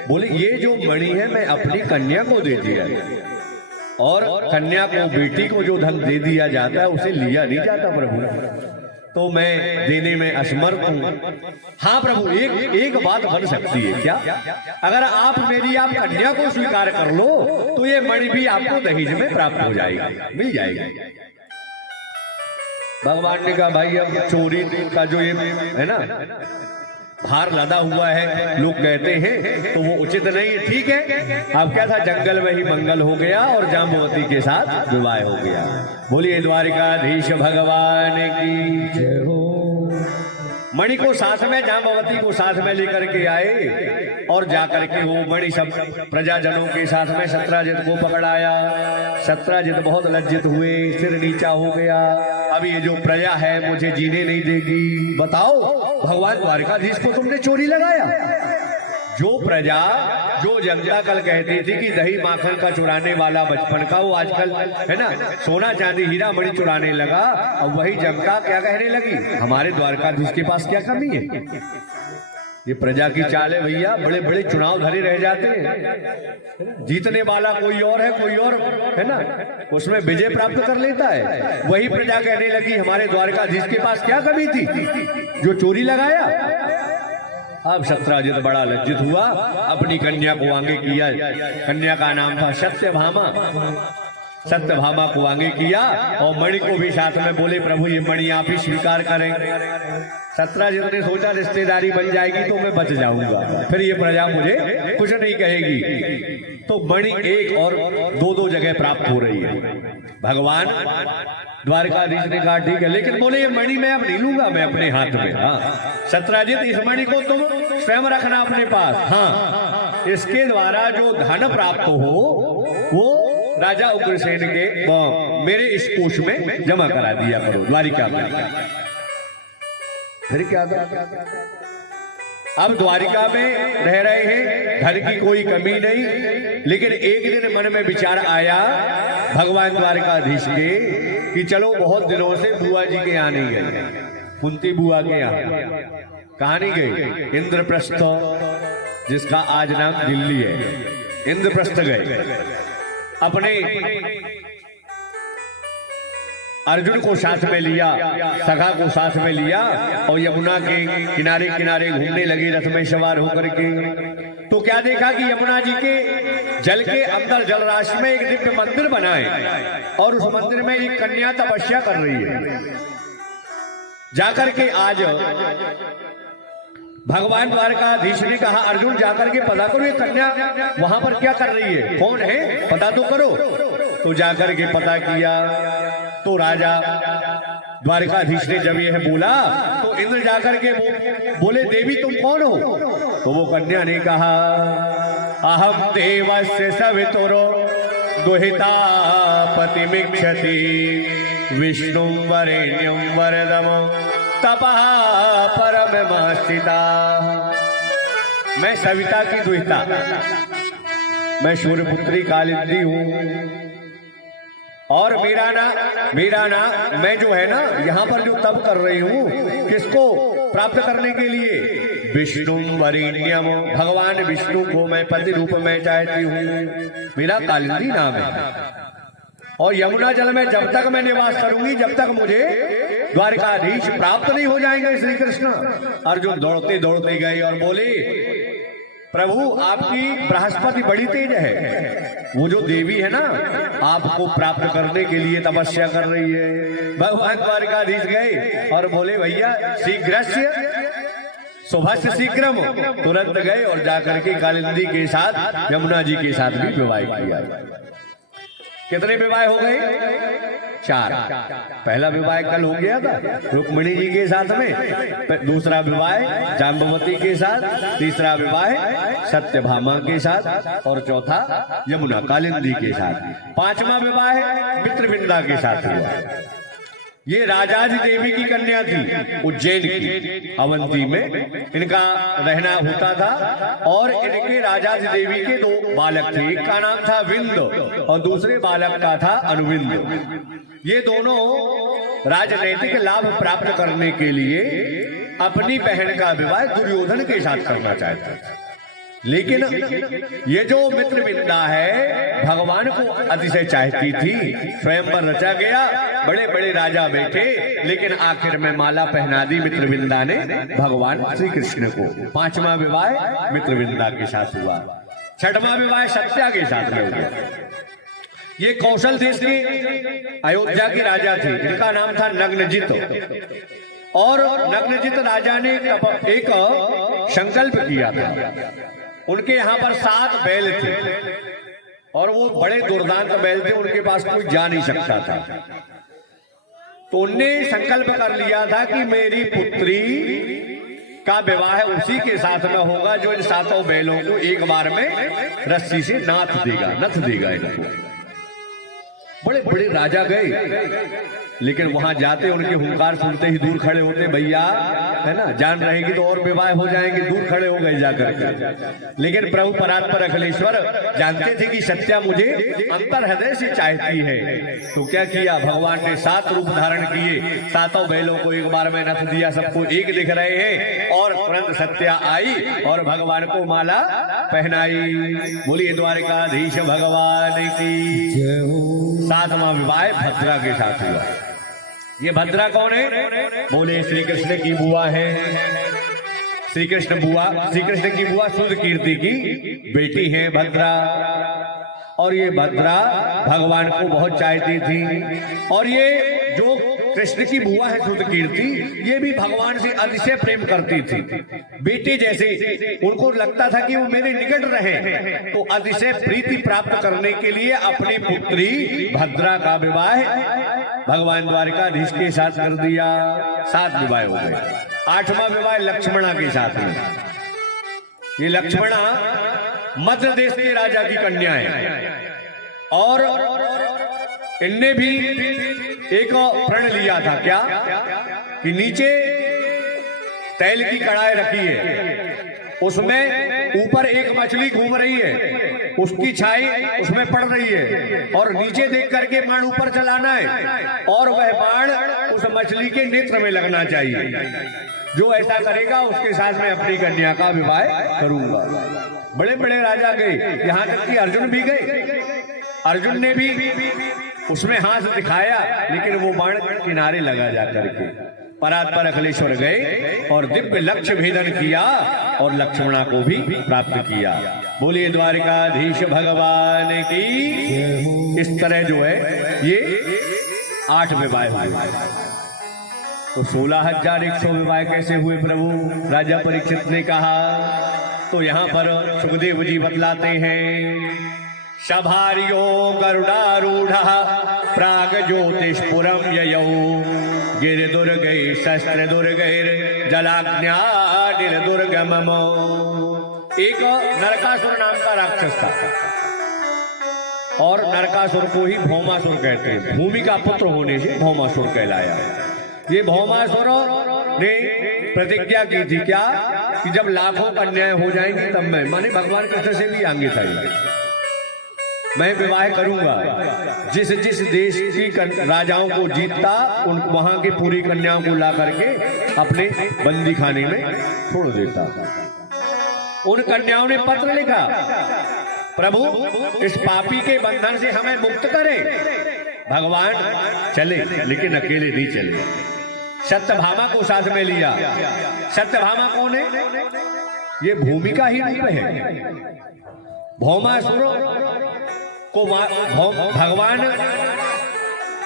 बोले ये जो मणि है मैं अपनी कन्या को दे दिया, और कन्या को, बेटी को जो धन दे दिया जाता है उसे लिया नहीं जाता प्रभु, तो मैं देने में असमर्थ हूं। हाँ प्रभु, एक बात बन सकती है क्या? अगर आप कन्या को स्वीकार कर लो तो ये मणि भी आपको दहेज में प्राप्त हो जाएगी, मिल जाएगी। भगवान ने कहा भाई अब चोरी का जो ये है ना भार लदा हुआ है, लोग कहते हैं, तो वो उचित नहीं है। ठीक है, अब क्या था, जंगल में ही मंगल हो गया और जाम्बवती के साथ विवाह हो गया। बोलिए द्वारिकाधीश भगवान की जय हो। मणि को साथ में, जाम्बवती को साथ में लेकर के आए और जाकर के वो मणि सब प्रजाजनों के साथ में सत्राजित को पकड़ाया। सत्राजित बहुत लज्जित हुए, सिर नीचा हो गया। अब ये जो प्रजा है मुझे जीने नहीं देगी। बताओ भगवान द्वारकाधीश को तुमने चोरी लगाया। जो प्रजा, जो जनता कल कहती थी कि दही माखन का चुराने वाला बचपन का, वो आजकल है ना सोना चांदी हीरा मणि चुराने लगा। अब वही जनता क्या कहने लगी, हमारे द्वारकाधीश के पास क्या कमी है। ये प्रजा की चाल है भैया, बड़े बड़े चुनाव धरे रह जाते हैं, जीतने वाला कोई और है, कोई और है ना उसमें विजय प्राप्त कर लेता है। वही प्रजा कहने लगी हमारे द्वारकाधीश के पास क्या कमी थी जो चोरी लगाया। अब सत्राजित बड़ा लज्जित हुआ, अपनी कन्या को आगे किया। कन्या का नाम था सत्यभामा। सत्यभामा को आगे किया और मणि को भी साथ में बोले प्रभु ये मणि आप ही स्वीकार करें। सत्राजित ने सोचा रिश्तेदारी बन जाएगी तो मैं बच जाऊंगा, फिर ये प्रजा मुझे कुछ नहीं कहेगी। तो मणि एक और दो जगह प्राप्त हो रही है। भगवान द्वारकाधीश ने कहा ठीक है, लेकिन बोले ये मणि मैं अब नहीं लूंगा, मैं अपने हाथ में। हाँ सत्राजित, इस मणि को तुम स्वयं रखना अपने पास। हाँ, इसके द्वारा जो धन प्राप्त हो वो राजा उग्रसेन के मेरे इस कोष में जमा करा दिया करो द्वारिका में। फिर क्या था, अब द्वारिका में रह रहे हैं, धन की कोई कमी नहीं। लेकिन एक दिन मन में विचार आया भगवान द्वारकाधीश के कि चलो बहुत दिनों से बुआ जी के यहाँ नहीं गए, कुंती बुआ के यहाँ। कहाँ नहीं गए? इंद्रप्रस्थ, जिसका आज नाम दिल्ली है, इंद्रप्रस्थ गए। अपने अर्जुन को साथ में लिया, सखा को साथ में लिया और यमुना के किनारे किनारे घूमने लगे रथ में सवार होकर के। तो क्या देखा कि यमुना जी के जल के अंदर जलराशि में एक दिव्य मंदिर बना है और उस मंदिर में एक कन्या तपस्या कर रही है। जाकर के आज भगवान द्वारकाधीश ने कहा अर्जुन जाकर के पता करो ये कन्या वहां पर क्या कर रही है, कौन है, पता तो करो। तो जाकर के पता किया तो राजा द्वारकाधीश ने जब यह बोला तो इंद्र जाकर के बोले देवी तुम कौन हो? तो वो कन्या ने कहा अहम देवस्य सवितुरो दुहिता पतिमिच्छति विष्णु वरेण्यं वरदम तपः परममास्थिता। मैं सविता की दुहिता, मैं सूर्यपुत्री कालिंदी हूँ और मेरा नाम मैं जो है ना यहाँ पर जो तप कर रही हूँ किसको प्राप्त करने के लिए? विष्णु वरेण्यम, भगवान विष्णु को मैं पति रूप में चाहती हूँ, मेरा कालिंदी नाम है। और यमुना जल में जब तक मैं निवास करूंगी जब तक मुझे द्वारकाधीश प्राप्त नहीं हो जाएंगे श्री कृष्ण। अर्जुन दौड़ते दौड़ते गए और बोले प्रभु आपकी बृहस्पति बड़ी तेज है, वो जो देवी है ना आपको प्राप्त करने के लिए तपस्या कर रही है। भगवान द्वारकाधीश गए और बोले भैया शीघ्रस्य शुभस्य शीघ्रम, तुरंत गए और जाकर के कालिंदी के साथ यमुना जी के साथ भी विवाह किया। कितने विवाह हो गए? 4। पहला विवाह कल हो गया था रुक्मिणी जी के साथ में, दूसरा विवाह जाम्बवती के साथ, तीसरा विवाह सत्यभामा के साथ और चौथा यमुना कालिंदी के साथ। 5वां विवाह मित्रविंदा के साथ हुआ। ये राजाजी देवी की कन्या थी, उज्जैन की अवंती में इनका रहना होता था। और इनके राजाजी देवी के 2 बालक थे, एक का नाम था विंद और दूसरे बालक का था अनुविंद। ये दोनों राजनैतिक लाभ प्राप्त करने के लिए अपनी बहन का विवाह दुर्योधन के साथ करना चाहता था, लेकिन ये जो मित्रविंदा है भगवान को अतिशय चाहती थी। स्वयंवर रचा गया, बड़े बड़े राजा बैठे, लेकिन आखिर में माला पहना दी मित्रविंदा ने भगवान श्री कृष्ण को। 5वां विवाह मित्रविंदा के साथ हुआ, 6वां विवाह सत्या के साथ में हुआ। ये कौशल देश के अयोध्या के राजा थे, इनका नाम था नग्नजित। और नग्नजित राजा ने एक संकल्प किया था। उनके यहाँ पर 7 बैल थे और वो बड़े दुर्दांत बैल थे, उनके पास कोई जा नहीं सकता था। तो उनने संकल्प कर लिया था कि मेरी पुत्री का विवाह उसी के साथ में होगा जो इन 7 बैलों को एक बार में रस्सी से नथ देगा इनको। बड़े बड़े राजा गए, लेकिन वहां जाते उनके हुंकार सुनते ही दूर खड़े होते, भैया है ना, जान रहेगी तो और विवाह हो जाएंगे, दूर खड़े हो गए जाकर के। लेकिन प्रभु परात्पर अखिलेश्वर जानते थे कि सत्या मुझे अंतर हृदय से चाहती है। तो क्या किया, भगवान ने 7 रूप धारण किए, 7 बैलों को एक बार में नथ दिया, सबको एक दिख रहे हैं। और तुरंत सत्या आई और भगवान को माला पहनाई। बोलिए द्वारिकाधीश भगवान की। 7वां विवाह भद्रा के साथ हुआ। ये भद्रा कौन है? बोले श्री कृष्ण की बुआ है। श्री कृष्ण की बुआ शुद्ध कीर्ति की बेटी है भद्रा। और ये भद्रा भगवान को बहुत चाहती थी। और ये जो कृष्ण की बुआ है शुद्ध कीर्ति, ये भी भगवान से अतिशय प्रेम करती थी, बेटे जैसे। उनको लगता था कि वो मेरे निकट रहे, तो अतिशय प्रीति प्राप्त करने के लिए अपनी पुत्री भद्रा का विवाह भगवान द्वारिकाधीश के साथ कर दिया। 7 विवाह हो गए। 8वां विवाह लक्ष्मणा के साथ में। ये लक्ष्मणा मध्य देश के राजा की कन्या है और इनने भी एक प्रण लिया था, क्या कि नीचे तेल की कढ़ाई रखी है, उसमें ऊपर एक मछली घूम रही है, उसकी छाई उसमें पड़ रही है और नीचे देख करके बाण ऊपर चलाना है और वह बाण उस मछली के नेत्र में लगना चाहिए। जो ऐसा करेगा उसके साथ में अपनी कन्या का विवाह करूंगा। बड़े बड़े राजा गए, यहाँ तक कि अर्जुन भी गए। अर्जुन ने भी उसमें हाथ दिखाया, लेकिन वो बाण किनारे लगा जाकर के। परात्पर अखिलेश्वर गए और दिव्य लक्ष्य भेदन किया और लक्ष्मणा को भी प्राप्त किया। बोलिए द्वारिकाधीश भगवान की। इस तरह जो है ये 8 विवाह हुए। तो 16,100 विवाह कैसे हुए प्रभु? राजा परीक्षित ने कहा। तो यहाँ पर सुखदेव जी बतलाते हैं, सभार्यो गरुडारूढ़ प्राग ज्योतिषपुरम ययौ गिर दुर्गै शस्त्र दुर्गैर जलाग्न्यादिर दुर्गमम। एक नरकासुर नाम का राक्षस था और नरकासुर को ही भौमासुर कहते हैं। भूमि का पुत्र होने से भौमासुर कहलाया। ये भौमासुर ने प्रतिज्ञा की थी, क्या कि जब लाखों कन्याएं हो जाएंगी तब मैं, माने भगवान कृष्ण से भी आगे था, मैं विवाह करूंगा। जिस जिस देश की राजाओं को जीतता उन वहां की पूरी कन्याओं को ला करके अपने बंदी खाने में छोड़ देता। उन कन्याओं ने पत्र लिखा, प्रभु इस पापी के बंधन से हमें मुक्त करें। भगवान चले, लेकिन अकेले नहीं चले, सत्यभामा को साथ में लिया। सत्यभामा कौन है? ये भूमि का ही रूप है। भौमासुर को भगवान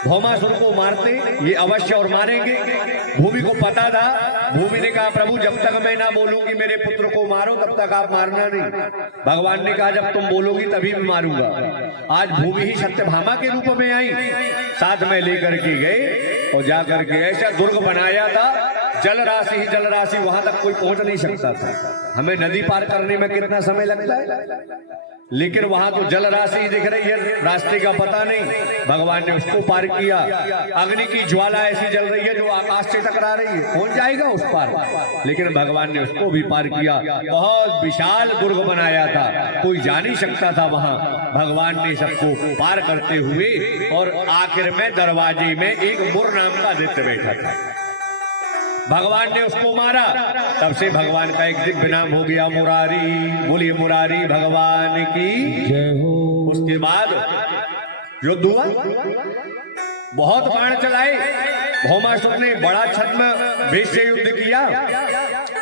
भौमासुर को मारते ये अवश्य और मारेंगे। भूमि को पता था। भूमि ने कहा, प्रभु जब तक मैं ना बोलूं कि मेरे पुत्र को मारो तब तक आप मारना नहीं। भगवान ने कहा, जब तुम बोलोगी तभी मैं मारूंगा। आज भूमि ही सत्यभामा के रूप में आई, साथ में लेकर के गए और जाकर के ऐसा दुर्ग बनाया था, जल राशि वहां तक कोई पहुंच नहीं सकता था। हमें नदी पार करने में कितना समय लगता है, लेकिन वहां तो जल राशि दिख रही है, रास्ते का पता नहीं। भगवान ने उसको पार किया। अग्नि की ज्वाला ऐसी जल रही है जो आकाश से टकरा रही है, कौन जाएगा उस पार? लेकिन भगवान ने उसको भी पार किया। बहुत विशाल दुर्ग बनाया था, कोई जा नहीं सकता था वहां। भगवान ने सबको पार करते हुए और आखिर में दरवाजे में एक मुर नाम का दैत्य बैठा था। भगवान ने उसको मारा। तब से भगवान का एक दिव्य नाम हो गया मुरारी। बोलिए मुरारी भगवान की जय हो। उसके बाद युद्ध हुआ, बहुत बाण चलाए। भौमासुर ने बड़ा छद्म भेष से युद्ध किया,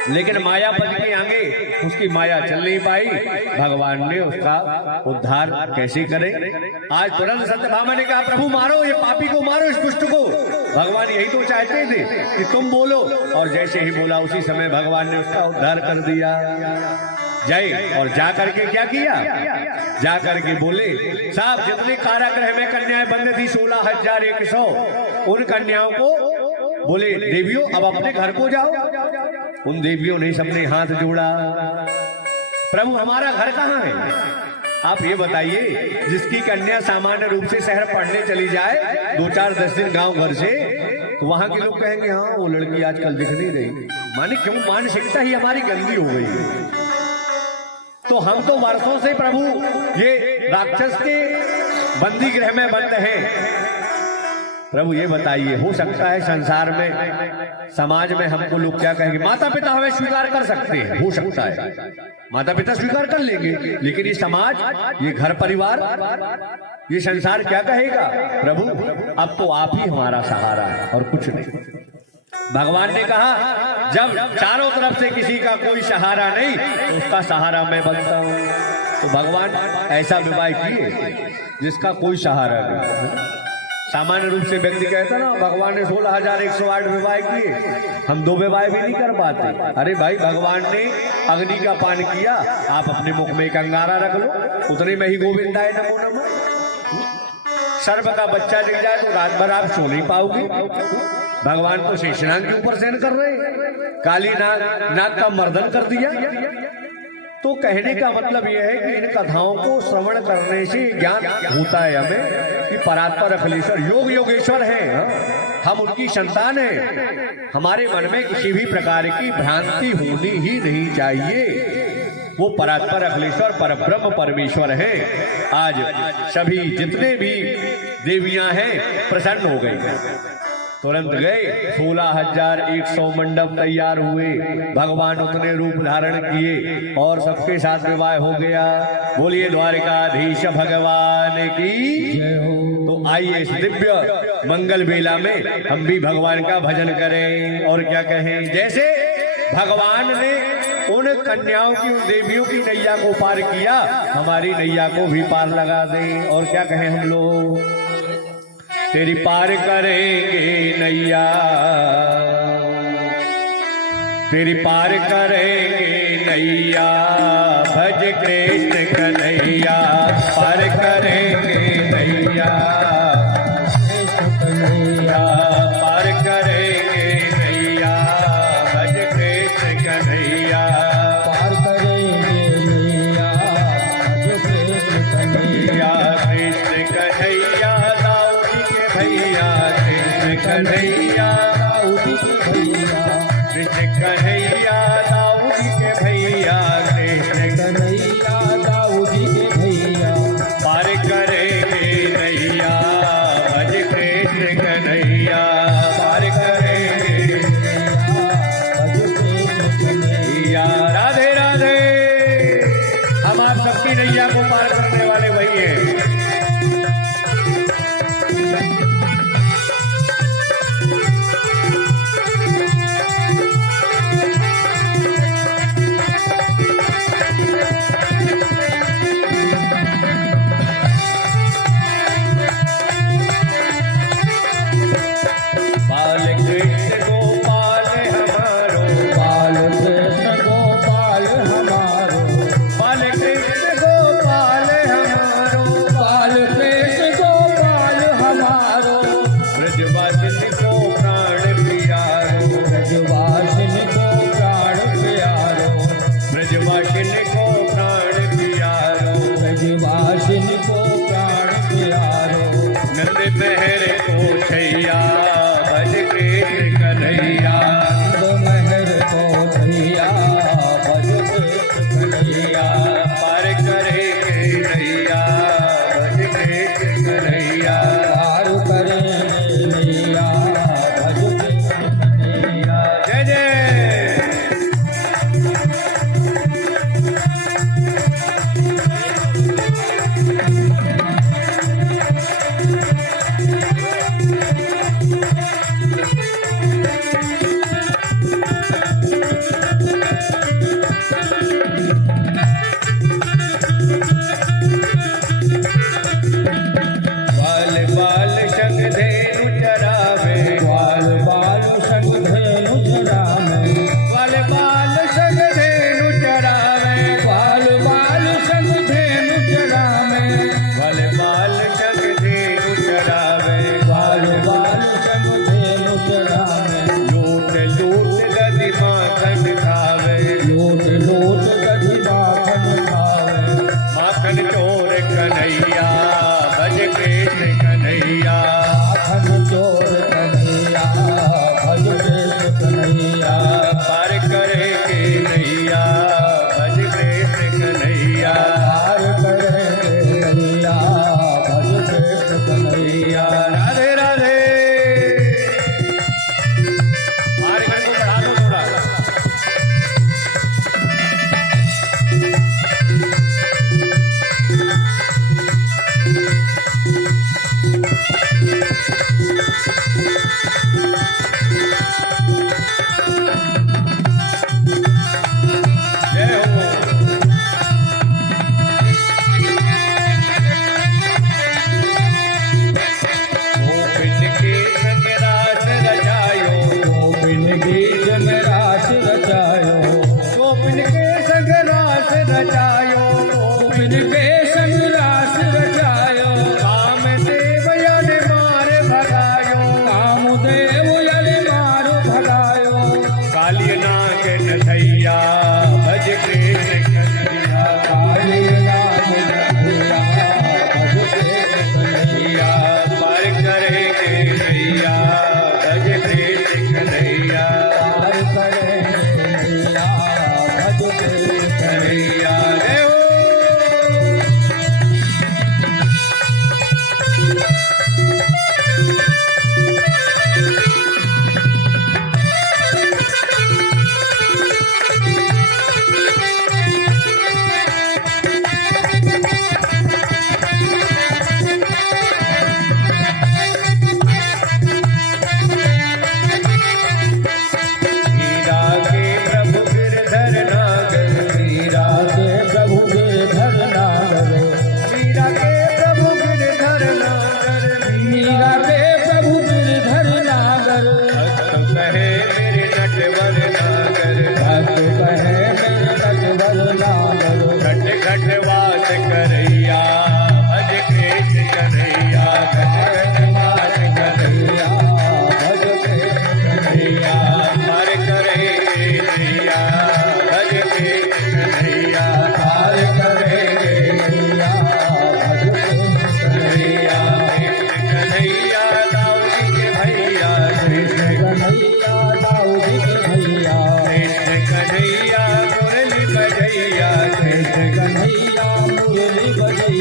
लेकिन मायापति के आगे उसकी माया चल नहीं पाई। भगवान ने उसका उद्धार कैसे करे। आज तुरंत सत्यभामा ने कहा प्रभु मारो, ये पापी को मारो, इस दुष्ट को। भगवान यही तो चाहते थे कि तुम बोलो, और जैसे ही बोला उसी समय भगवान ने उसका उद्धार कर दिया। जय। और जा करके क्या किया, जा करके बोले साहब जितने कारागृह में कन्याएं बंद थी 16,100, उन कन्याओं को बोले देवियों अब अपने घर को जाओ। उन देवियों ने सबने हाथ जोड़ा, प्रभु हमारा घर कहाँ है, आप ये बताइए। जिसकी कन्या सामान्य रूप से शहर पढ़ने चली जाए 2-4-10 दिन गांव घर से, तो वहां के लोग कहेंगे हाँ वो लड़की आजकल दिख नहीं रही। माने क्यों, मानसिकता ही हमारी गंदी हो गई है। तो हम तो वर्षों से प्रभु ये राक्षस के बंदी गृह में बंद हैं। प्रभु ये बताइए, हो सकता है संसार में समाज में हमको लोग क्या कहेंगे, माता पिता हमें स्वीकार कर सकते हैं, हो सकता है माता पिता स्वीकार कर लेंगे, लेकिन ये समाज, ये घर परिवार, ये संसार क्या कहेगा। प्रभु अब तो आप ही हमारा सहारा है और कुछ नहीं। भगवान ने कहा जब चारों तरफ से किसी का कोई सहारा नहीं तो उसका सहारा मैं बनता हूं। तो भगवान ऐसा विवाह किए जिसका कोई सहारा नहीं। सामान्य रूप से व्यक्ति कहता ना भगवान ने 16,108 विवाह किए, हम 2 विवाह भी नहीं कर पाते। अरे भाई भगवान ने अग्नि का पान किया, आप अपने मुख में एक अंगारा रख लो, उतने में ही गोविंदाय नमो नमः। सर्प का बच्चा दिख जाए तो रात भर आप सो नहीं पाओगे। भगवान तो शेषनाग के ऊपर शयन कर रहे, काली नाग का मर्दन कर दिया। तो कहने का मतलब यह है कि इन कथाओं को श्रवण करने से ज्ञान होता है हमें कि परात्पर अखिलेश्वर योग योगेश्वर हैं, हम उनकी संतान हैं। हमारे मन में किसी भी प्रकार की भ्रांति होनी ही नहीं चाहिए। वो परात्पर अखिलेश्वर परब्रह्म परमेश्वर है। आज सभी जितने भी देवियां हैं प्रसन्न हो गई, तुरंत गए 16,100 मंडप तैयार हुए, भगवान उतने रूप धारण किए और सबके साथ विवाह हो गया। बोलिए द्वारिकाधीश भगवान की जय हो। तो आइए इस दिव्य मंगल बेला में हम भी भगवान का भजन करें और क्या कहें। जैसे भगवान ने उन कन्याओं की, उन देवियों की नैया को पार किया, हमारी नैया को भी पार लगा दे। और क्या कहें हम लोग, तेरी पार करेंगे नैया, तेरी पार करेंगे नैया, भज कृष्ण कन्हैया, पार करेंगे नैया, कन्हैया, पार करेंगे नैया, भज कृष्ण कन्हैया, पार करेंगे नैया, भज कृष्ण कन्हैया, कृष्ण कन्हैया भैया, कृष्ण कन्हैया दाऊदी के भैया, कृष्ण कन्हैया दाऊदी के भैया, कृष्ण कन्हैया दाऊदी के भैया, पार करेंगे नैया, भज कृष्ण कन्हैया, पार करेंगे नैया, भज कृष्ण कन्हैया। राधे राधे। हम आप सबकी नैया को पार करने वाले वही हैं। जय कन्हैया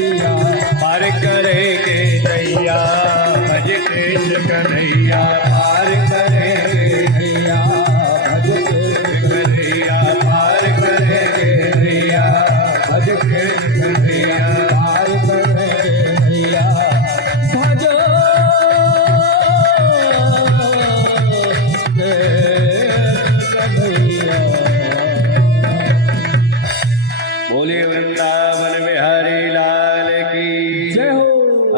पार करेंगे नैया, भज कृष्ण कन्हैया पार करेंगे नैया, भज कृष्ण कन्हैया पार करेंगे नैया, भजो कन्हैया। बोले वृंदावन बिहारी लाल की जय हो,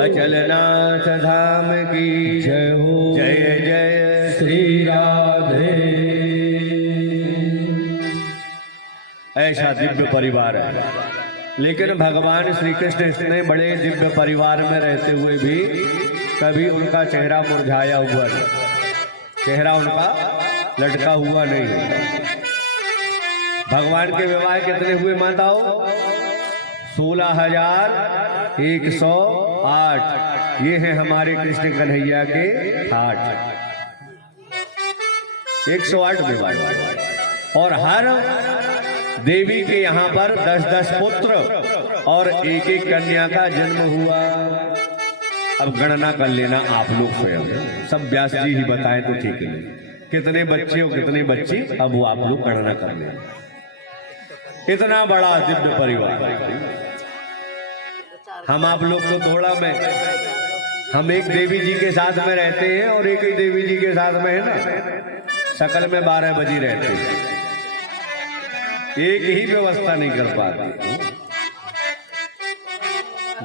अचलनाथ धाम की जय हो, जय जय श्री राधे। ऐसा दिव्य परिवार है, लेकिन भगवान श्री कृष्ण इतने बड़े दिव्य परिवार में रहते हुए भी कभी उनका चेहरा मुरझाया हुआ नहीं, चेहरा उनका लटका हुआ नहीं। भगवान के विवाह कितने हुए माताओं? 16,108। ये है हमारे कृष्ण कन्हैया के 108 विवाह। और हर देवी के यहाँ पर 10-10 पुत्र और एक एक कन्या का जन्म हुआ। अब गणना कर लेना आप लोग स्वयं, सब व्यास जी ही बताएं तो ठीक है, कितने बच्चे और कितने बच्ची, अब वो आप लोग गणना कर लें। इतना बड़ा दिव्य परिवार। हम आप लोग को थोड़ा में, हम एक देवी जी के साथ में रहते हैं और एक ही देवी जी के साथ में है ना, शकल में 12 बजी रहते हैं, एक ही व्यवस्था नहीं कर पाते।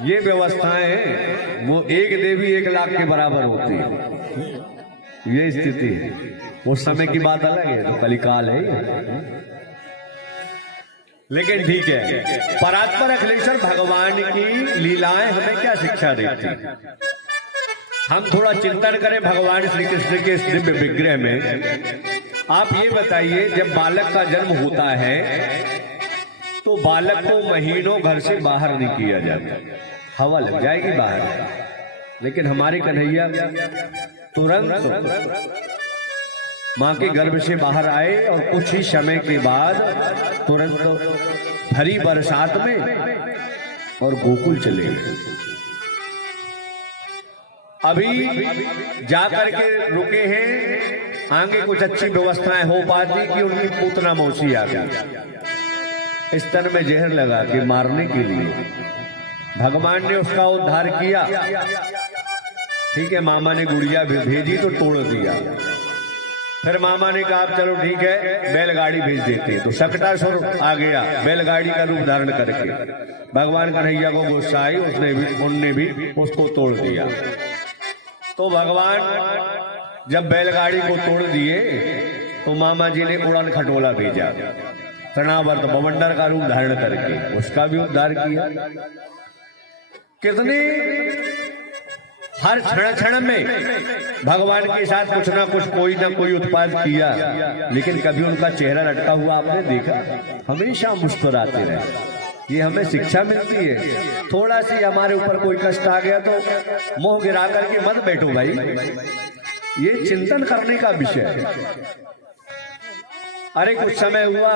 ये व्यवस्थाएं हैं, वो एक देवी 1 लाख के बराबर होती है। ये स्थिति है, उस समय की बात अलग है, तो कलिकाल है। लेकिन ठीक है, परात्पर अखिलेश्वर भगवान की लीलाएं हमें क्या शिक्षा देती? हम थोड़ा चिंतन करें भगवान श्री कृष्ण के इस दिव्य विग्रह में। आप ये बताइए, जब बालक का जन्म होता है तो बालक को महीनों घर से बाहर नहीं किया जाता, हवा लग जाएगी बाहर। लेकिन हमारे कन्हैया तुरंत माँ के गर्भ से बाहर आए और कुछ ही समय के बाद तुरंत भरी बरसात में और गोकुल चले गए। अभी जाकर के रुके हैं, आगे कुछ अच्छी व्यवस्थाएं हो पाती कि उनकी पूतना मौसी आ गई। स्तन में जहर लगा के मारने के लिए भगवान ने उसका उद्धार किया। ठीक है, मामा ने गुड़िया भेजी तो तोड़ दिया। फिर मामा ने कहा चलो ठीक है बैलगाड़ी भेज देते हैं। तो शकटासुर आ गया बैलगाड़ी का रूप धारण करके। भगवान कन्हैया को गुस्सा आई, उनने भी उसको तोड़ दिया। तो भगवान जब बैलगाड़ी को तोड़ दिए तो मामा जी ने उड़न खटोला भेजा, तृणावर्त बवंडर का रूप धारण करके, उसका भी उद्धार किया। कितने हर क्षण क्षण में भगवान के साथ कुछ ना कुछ कोई ना कोई उत्पाद किया, लेकिन कभी उनका चेहरा लटका हुआ आपने देखा? हमेशा मुस्कुराते रहे। ये हमें शिक्षा मिलती है। थोड़ा सी हमारे ऊपर कोई कष्ट आ गया तो मुंह गिरा करके मत बैठो भाई, ये चिंतन करने का विषय है। अरे कुछ समय हुआ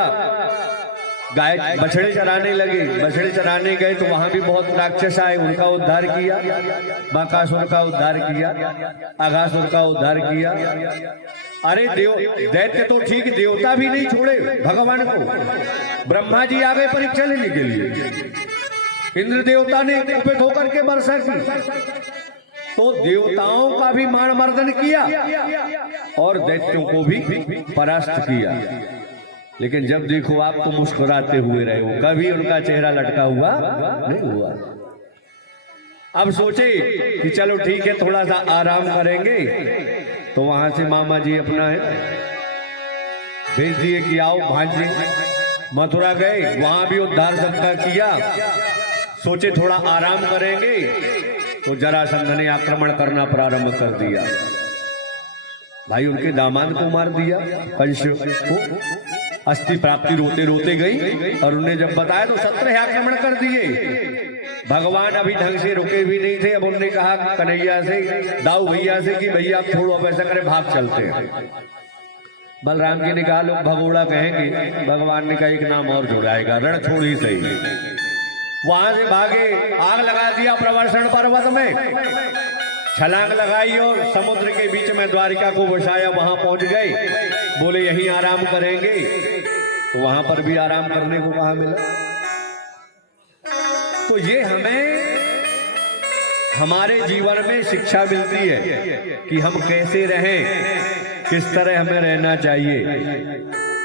गाय बछड़े चराने लगे, बछड़े चराने गए तो वहां भी बहुत राक्षस आए, उनका उद्धार किया। बाकासुर का उद्धार किया, अघासुर का उद्धार किया। अरे दैत्य तो ठीक, देवता भी नहीं छोड़े भगवान को। ब्रह्मा जी आ गए परीक्षा लेने के लिए, इंद्र देवता ने कुपित होकर के वर्षा की, तो देवताओं का भी मान मर्दन किया और दैत्यों को भी परास्त किया। लेकिन जब देखो आप तो मुस्कुराते हुए रहे हो, कभी उनका चेहरा लटका हुआ नहीं हुआ। अब सोचे कि चलो ठीक है थोड़ा सा आराम करेंगे, तो वहां से मामा जी अपना है भेज दिए कि आओ भांजे। मथुरा गए, वहां भी उद्धार सबका किया। सोचे थोड़ा आराम करेंगे, तो जरासंध ने आक्रमण करना प्रारंभ कर दिया। भाई उनके दामाद को मार दिया, कंस को। अस्थि प्राप्ति रोते रोते गई और उन्हें जब बताया तो 17 आक्रमण कर दिए। भगवान अभी ढंग से रुके भी नहीं थे। अब उन्होंने कहा कन्हैया से, दाऊ भैया से कि भैया आप छोड़ो, अब ऐसा करें भाग चलते हैं। बलराम जी ने कहा लोग भगोड़ा कहेंगे, भगवान ने कहा एक नाम और जोड़ाएगा, रण छोड़ ही सही। वहां से भागे, आग लगा दिया प्रवर्षण पर्वत में, छलांग लगाई और समुद्र के बीच में द्वारिका को बसाया। वहां पहुंच गए, बोले यहीं आराम करेंगे, तो वहां पर भी आराम करने को कहा मिला। तो ये हमें हमारे जीवन में शिक्षा मिलती है कि हम कैसे रहें, किस तरह हमें रहना चाहिए।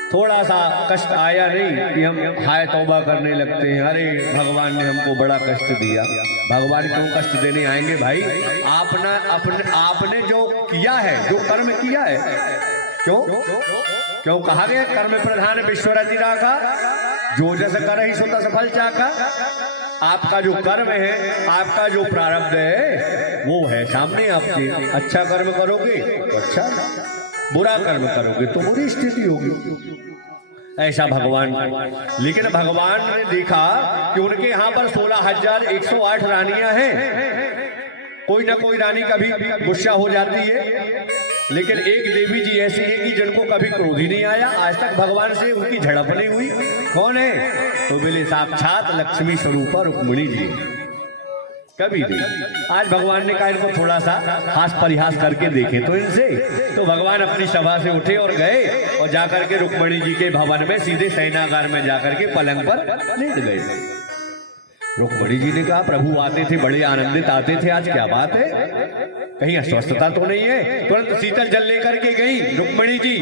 थोड़ा सा कष्ट आया नहीं कि हम हाय तौबा करने लगते हैं, अरे भगवान ने हमको बड़ा कष्ट दिया। भगवान क्यों कष्ट देने आएंगे भाई? आपने जो किया है, जो कर्म किया है, क्यों कहा गया कर्म प्रधान विश्वरति राखा, जो जस कर ही सो तस फल चाखा। आपका जो कर्म है, आपका जो प्रारब्ध है, वो है सामने आपके। अच्छा कर्म करोगे तो अच्छा, बुरा कर्म करोगे तो बुरी स्थिति होगी। ऐसा भगवान। लेकिन भगवान ने देखा कि उनके यहाँ पर 16,108 रानियां हैं। कोई ना कोई रानी कभी गुस्सा हो जाती है, लेकिन एक देवी जी ऐसी है कि जिनको कभी क्रोध ही नहीं आया। आज तक भगवान से उनकी झड़प नहीं हुई। कौन है? तो बोले साक्षात लक्ष्मी स्वरूपा रुक्मिणी जी। कभी नहीं। आज भगवान ने कहा इनको थोड़ा सा हास परिहास करके देखे तो इनसे। तो भगवान अपनी सभा से उठे और गए और जाकर के रुक्मिणी जी के भवन में सीधे शयनागार में जाकर के पलंग पर लेट गए। रुक्मिणी जी ने कहा प्रभु आते थे, बड़े आनंदित आते थे, आज क्या बात है, कहीं अस्वस्थता तो नहीं है? तुरंत शीतल जल लेकर के गई रुक्मिणी जी।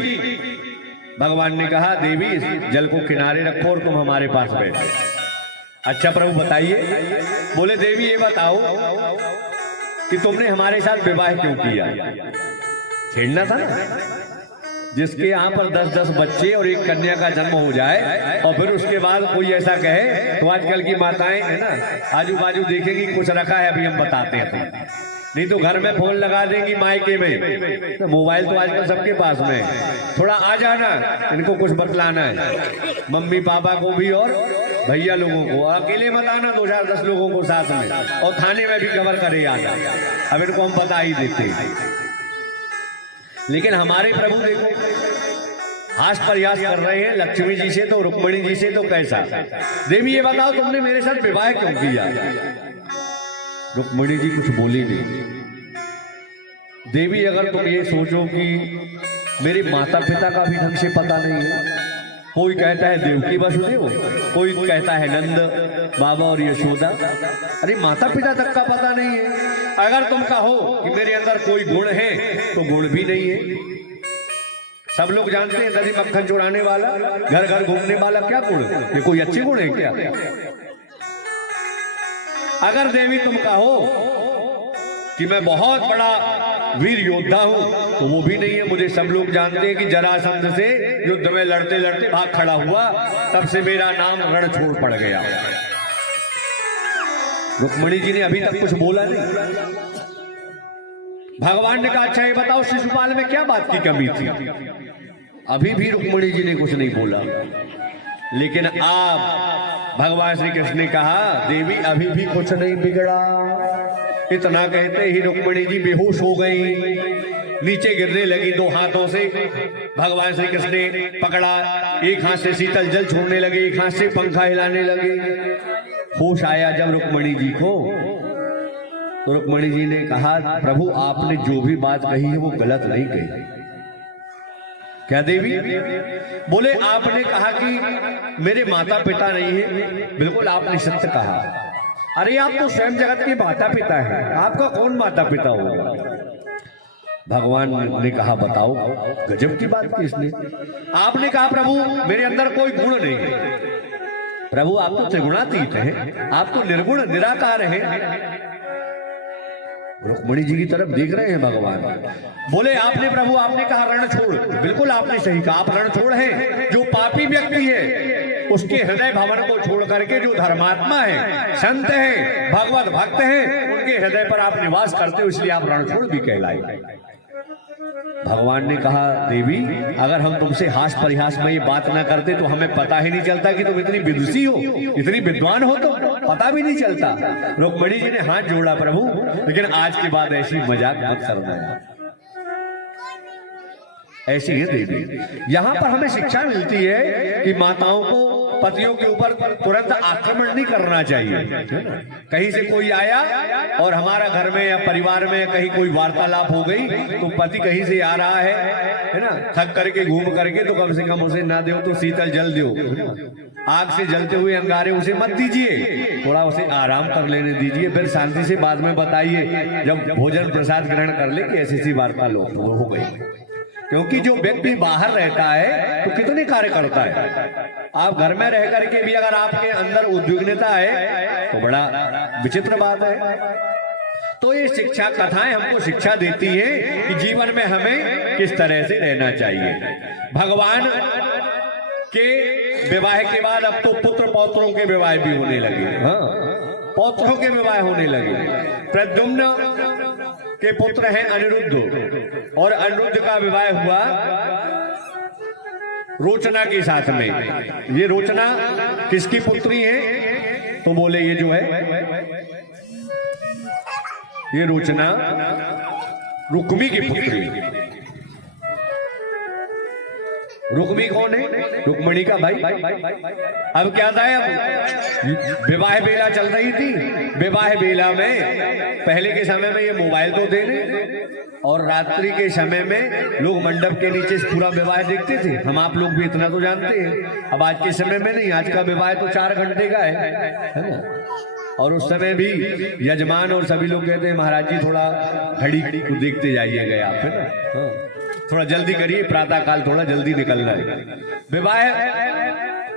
भगवान ने कहा देवी इस जल को किनारे रखो और तुम हमारे पास बैठो। अच्छा प्रभु बताइए। बोले देवी ये बताओ कि तुमने हमारे साथ विवाह क्यों किया? छेड़ना था ना। जिसके यहाँ पर 10-10 बच्चे और एक कन्या का जन्म हो जाए और फिर उसके बाद कोई ऐसा कहे, तो आजकल की माताएं है ना, आजू बाजू देखेंगी कुछ रखा है अभी हम बताते हैं, नहीं तो घर में फोन लगा देंगी मायके में। तो मोबाइल तो आजकल सबके पास में है, थोड़ा आ जाना, इनको कुछ बतलाना है, मम्मी पापा को भी और भैया लोगों को। अकेले मत आना, 2-4-10 लोगों को साथ में, और थाने में भी खबर करे आना। अब इनको हम बता ही देते। लेकिन हमारे प्रभु देखो हास प्रयास कर रहे हैं लक्ष्मी जी से तो रुक्मिणी जी से तो कैसा। देवी ये बताओ तुमने मेरे साथ विवाह क्यों किया? रुक्मिणी जी कुछ बोली नहीं। देवी अगर तुम ये सोचो कि मेरे माता पिता का भी ढंग से पता नहीं है, कोई कहता है देवकी वसुदेव, कोई कहता है नंद बाबा और यशोदा, अरे माता पिता तक का पता नहीं है, अगर तुम कहो कि मेरे अंदर कोई गुण है तो गुण भी नहीं है। सब लोग जानते हैं दही मक्खन चुराने वाला, घर घर घूमने वाला, क्या गुण? ये कोई अच्छे गुण है क्या? अगर देवी तुम कहो कि मैं बहुत बड़ा वीर योद्धा हूं तो वो भी नहीं है। मुझे सब लोग जानते हैं कि जरासंध से युद्ध में लड़ते लड़ते भाग खड़ा हुआ, तब से मेरा नाम रणछोड़ पड़ गया। रुक्मिणी जी ने अभी तक कुछ बोला नहीं। भगवान ने कहा अच्छा ये बताओ शिशुपाल में क्या बात की कमी थी? अभी भी रुक्मिणी जी ने कुछ नहीं बोला। लेकिन आप भगवान श्री कृष्ण ने कहा देवी अभी भी कुछ नहीं बिगड़ा। इतना कहते ही रुक्मिणी जी बेहोश हो गई, नीचे गिरने लगी। दो हाथों से भगवान श्री कृष्ण ने पकड़ा, एक हाथ से शीतल जल छोड़ने लगे, एक हाथ से पंखा हिलाने लगे। होश आया जब रुक्मिणी जी को, तो रुक्मिणी जी ने कहा प्रभु आपने जो भी बात कही है वो गलत नहीं कही। क्या देवी? बोले आपने कहा कि मेरे माता पिता नहीं है, बिल्कुल आपने सत्य कहा। अरे आप तो स्वयं जगत के माता पिता है, आपका कौन माता पिता होगा? भगवान ने कहा बताओ, गजब की बात की इसने। आपने कहा प्रभु मेरे अंदर कोई गुण नहीं है। प्रभु आप तो त्रिगुणातीत हैं, आप तो निर्गुण निराकार हैं। रुक्मिणी जी की तरफ देख रहे हैं भगवान। बोले आपने प्रभु आपने कहा रणछोड़, बिल्कुल आपने सही कहा, आप रणछोड़ हैं। जो पापी व्यक्ति है उसके हृदय भवन को छोड़ करके जो धर्मात्मा है, संत है, भगवत भक्त है, उनके हृदय पर आप निवास करते हो, इसलिए आप रणछोड़ भी कहलाए। भगवान ने कहा देवी अगर हम तुमसे हास परिहास में ये बात ना करते तो हमें पता ही नहीं चलता कि तुम इतनी विदुषी हो, इतनी विद्वान हो, तो पता भी नहीं चलता। रुक्मिणी जी ने हाथ जोड़ा प्रभु, लेकिन आज के बाद ऐसी मजाक मत करना। ऐसी है देवी। यहाँ पर हमें शिक्षा मिलती है कि माताओं को पतियों के ऊपर तुरंत आक्रमण नहीं करना चाहिए। कहीं से कोई आया और हमारा घर में या परिवार में कहीं कोई वार्तालाप हो गई, तो पति कहीं से आ रहा है ना, थक करके घूम करके, तो कम से कम उसे ना दो तो शीतल जल दो, आग से जलते हुए अंगारे उसे मत दीजिए, थोड़ा उसे आराम कर लेने दीजिए, फिर शांति से बाद में बताइए जब भोजन प्रसाद ग्रहण कर ले कि ऐसी सी वार्तालाप हो गई। क्योंकि जो व्यक्ति बाहर रहता है तो कितने कार्य करता है। आप घर में रह करके भी अगर आपके अंदर उद्विग्नता है तो बड़ा विचित्र बात है। तो ये शिक्षा कथाएं हमको शिक्षा देती हैं कि जीवन में हमें किस तरह से रहना चाहिए। भगवान के विवाह के बाद अब तो पुत्र पौत्रों के विवाह भी होने लगे। हाँ, पौत्रों के विवाह होने लगे। प्रद्युम्न के पुत्र हैं अनिरुद्ध, और अनिरुद्ध का विवाह हुआ रोचना के साथ में। ये रोचना किसकी पुत्री है? तो बोले ये जो है ये रोचना रुक्मी की पुत्री। रुक्मी कौन है? रुक्मिणी का भाई। अब क्या था, अब विवाह बेला चल रही थी। विवाह बेला में पहले के समय में ये मोबाइल तो थे नहीं, और रात्रि के समय में लोग मंडप के नीचे पूरा विवाह देखते थे। हम आप लोग भी इतना तो जानते हैं। अब आज के समय में नहीं, आज का विवाह तो 4 घंटे का है ना। और उस समय भी यजमान और सभी लोग कहते हैं महाराज जी थोड़ा घड़ी को देखते जाइएगा आप, है ना, थोड़ा जल्दी करिए, प्रातः काल थोड़ा जल्दी निकलना है। विवाह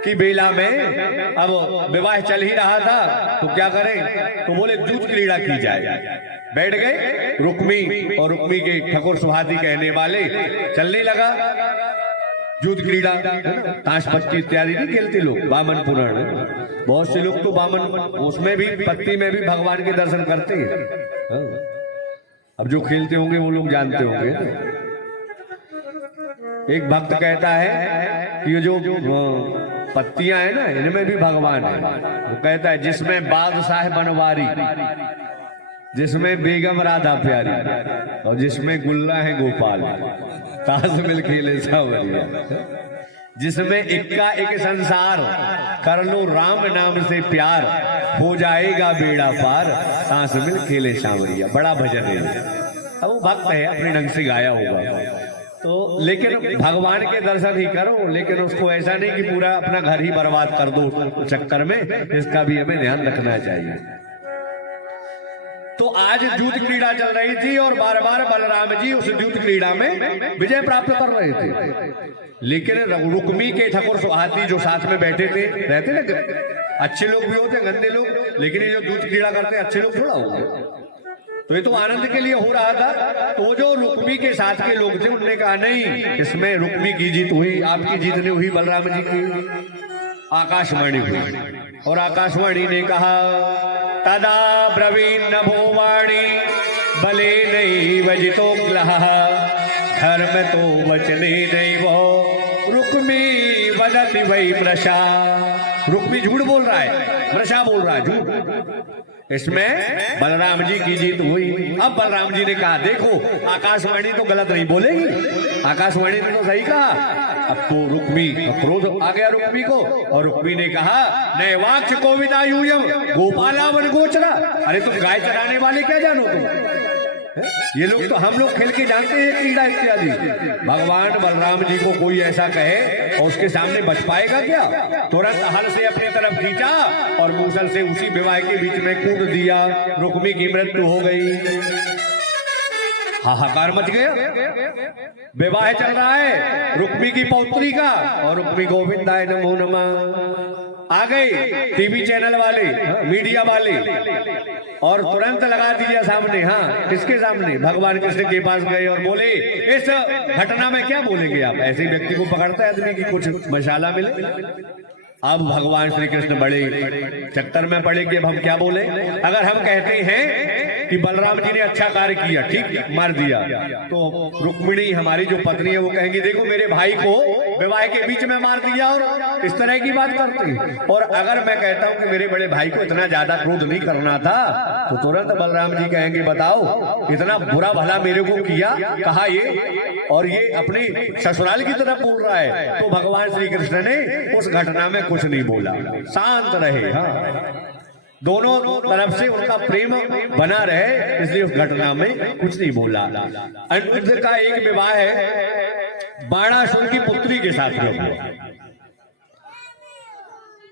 की बेला में अब विवाह चल ही रहा था, तो क्या करें, तो बोले जूझ क्रीड़ा की जाए। बैठ गए रुक्मी और रुक्मी के ठकुर सुहाती कहने वाले, चलने लगा जूझ क्रीड़ा। ताश पत्ती इत्यादि नहीं खेलते लोग, वामन पुराण। बहुत से लोग तो वामन उसमें भी पत्ती में भी भगवान के दर्शन करते हैं। अब जो खेलते होंगे वो लोग जानते होंगे। एक भक्त कहता है कि ये जो पत्तियां है ना, इनमें भी भगवान है। वो कहता है जिसमें बादशाह बनवारी, जिसमें बेगम राधा प्यारी, और जिसमें गुल्ला है गोपाल, ताश मिल खेले सावरिया, जिसमें इक्का एक संसार, कर लो राम नाम से प्यार, हो जाएगा बेड़ा पार, ताश मिल खेले सावरिया। बड़ा भजन है। अब वो भक्त है, अपने ढंग से गाया होगा। तो लेकिन भगवान के दर्शन ही करो, लेकिन उसको ऐसा नहीं कि पूरा अपना घर ही बर्बाद कर दो चक्कर में। इसका भी हमें ध्यान रखना चाहिए। तो आज जूत क्रीड़ा चल रही थी और बार बार बलराम जी उस जूत क्रीड़ा में विजय प्राप्त कर रहे थे, लेकिन रुक्मी के ठाकुर सुहाती जो साथ में बैठे थे, रहते ना अच्छे लोग भी होते गंदे लोग, लेकिन ये जो जूत क्रीड़ा करते हैं अच्छे लोग थोड़ा होंगे, तो ये तो आनंद के लिए हो रहा था। तो जो रुक्मी के साथ के लोग थे उन्होंने कहा नहीं, इसमें रुक्मी की जीत हुई, आपकी जीत नहीं हुई, बलराम जी की। आकाशवाणी हुई और आकाशवाणी ने कहा तदा ब्रवीण नभोवाणी बले नहीं वजितो ग्लह धर्म तो वचने नहीं वो रुक्मी वदति वही मृषा। रुक्मी झूठ बोल रहा है, मृषा बोल रहा है झूठ। इसमें बलराम जी की जीत हुई। अब बलराम जी ने कहा देखो आकाशवाणी तो गलत नहीं बोलेगी, आकाशवाणी ने तो सही कहा। अब तो रुक्मी क्रोध आ गया रुक्मी को, और रुक्मी ने कहा नए वाक्य को विदायूयम गोपाला वन गोचरा। अरे तुम गाय चराने वाले क्या जानो तुम, ये लोग तो हम लोग खेल के जानते हैं क्रीड़ा इत्यादि। भगवान बलराम जी को कोई ऐसा कहे और उसके सामने बच पाएगा क्या? तुरंत हल से अपनी तरफ खींचा और मूसल से उसी विवाह के बीच में कूद दिया। रुक्मी की मृत्यु हो गई, हाहाकार मच गया। विवाह चल रहा है रुक्मी की पौत्री का, और रुक्मी गोविंदाय नमो नमः आ गए टीवी चैनल वाले, मीडिया वाले, और तुरंत लगा दिया सामने। हाँ, किसके सामने? भगवान कृष्ण के पास गए और बोले इस घटना में क्या बोलेंगे आप? ऐसे व्यक्ति को पकड़ता है आदमी की कुछ मशाला मिले। अब भगवान श्री कृष्ण बड़े चक्कर में पड़े कि अब हम क्या बोले। अगर हम कहते हैं कि बलराम जी ने अच्छा कार्य किया, ठीक मार दिया, तो रुक्मिणी हमारी जो पत्नी है वो कहेंगी देखो मेरे भाई को विवाह के बीच में मार दिया और इस तरह की बात करती। और अगर मैं कहता हूं कि मेरे बड़े भाई को इतना ज्यादा क्रोध नहीं करना था, तो तुरंत बलराम जी कहेंगे बताओ इतना बुरा भला मेरे को किया, कहा ये, और ये अपनी ससुराल की तरफ बोल रहा है। तो भगवान श्री कृष्ण ने उस घटना में कुछ नहीं बोला, शांत रहे। हाँ, दोनों तरफ से उनका प्रेम बना रहे, इसलिए उस घटना में कुछ नहीं बोला। अनिरुद्ध का एक विवाह है बाणासुर की पुत्री के साथ हुआ।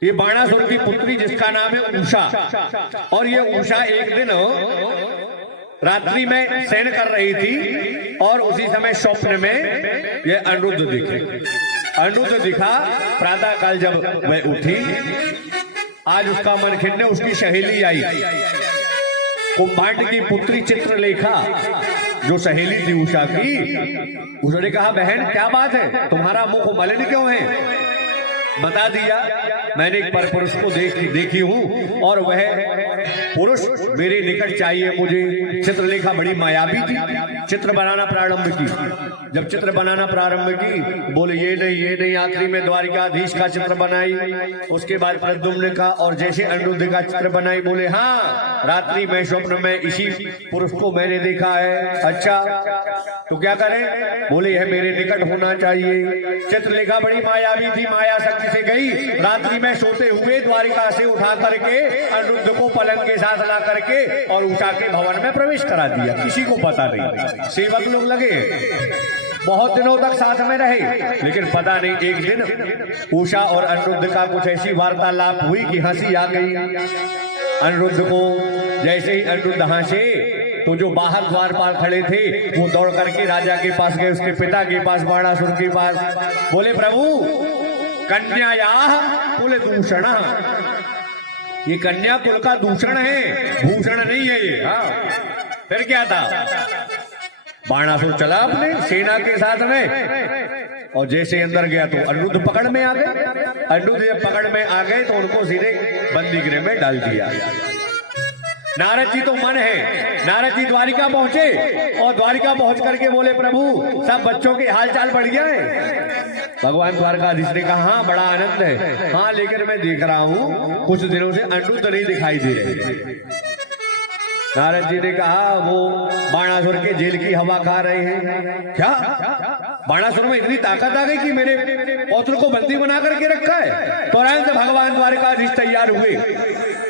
ये बाणासुर की पुत्री जिसका नाम है उषा, और ये उषा एक दिन रात्रि में शयन कर रही थी और उसी समय स्वप्न में ये अनिरुद्ध दिखे। अनिरुद्ध दिखा, प्रातः काल जब वह उठी, आज उसका मन खिन्ने, उसकी सहेली आई कुंभांड की पुत्री चित्रलेखा, जो सहेली थी उषा की। उसने कहा बहन क्या बात है, तुम्हारा मुख मलिन क्यों है? बता दिया मैंने एक पर पुरुष को देखी हूं और वह पुरुष मेरे निकट चाहिए मुझे। चित्रलेखा बड़ी मायावी थी, चित्र बनाना प्रारंभ की। जब चित्र बनाना प्रारंभ की, बोले ये नहीं, आखिरी में द्वारिकाधीश का चित्र बनाई, उसके बाद प्रद्युम्न का, और जैसे अनिरुद्ध का चित्र बनाई। बोले हाँ, रात्रि में स्वप्न में इसी पुरुष को मैंने देखा है। अच्छा तो क्या करें? बोले यह मेरे निकट होना चाहिए। चित्रलेखा बड़ी मायावी थी, माया शक्ति से गई, रात्रि में सोते हुए द्वारिका से उठा करके अनिरुद्ध को पलंग के साथ ला करके और उषा के भवन में प्रवेश करा दिया। किसी को पता नहीं, सेवक लोग लगे, बहुत दिनों तक साथ में रहे, लेकिन पता नहीं एक दिन उषा और अनिरुद्ध का कुछ ऐसी वार्तालाप हुई कि हंसी आ गई अनिरुद्ध को। जैसे ही अनिरुद्ध हंसे तो जो बाहर द्वारपाल खड़े थे वो दौड़ करके राजा के पास गए, उसके पिता के पास, बाणासुर के पास। बोले प्रभु कन्यायाः कुल दूषण, ये कन्या कुल का दूषण है, भूषण नहीं है ये। हाँ, फिर क्या था? बाणासुर चला अपने सेना के साथ में, और जैसे अंदर गया तो अनिरुद्ध पकड़ में आ गए। अनिरुद्ध जब पकड़ में आ गए तो उनको सीधे बंदी गृह में डाल दिया। नारद जी तो मन है, नारद जी द्वारिका पहुंचे और द्वारिका पहुंच करके बोले प्रभु सब बच्चों के हाल चाल बढ़िया है। भगवान द्वारकाधीश ने कहा हाँ बड़ा आनंद है, हाँ लेकिन मैं देख रहा हूँ कुछ दिनों से अनिरुद्ध नहीं दिखाई दे रहे। नारद जी ने कहा वो बाणासुर के जेल की हवा खा रहे हैं। क्या बाणासुर में इतनी ताकत आ गई कि मेरे पौत्र को बंदी बना करके रखा है? तुरंत भगवान द्वारकाधीश तैयार हुए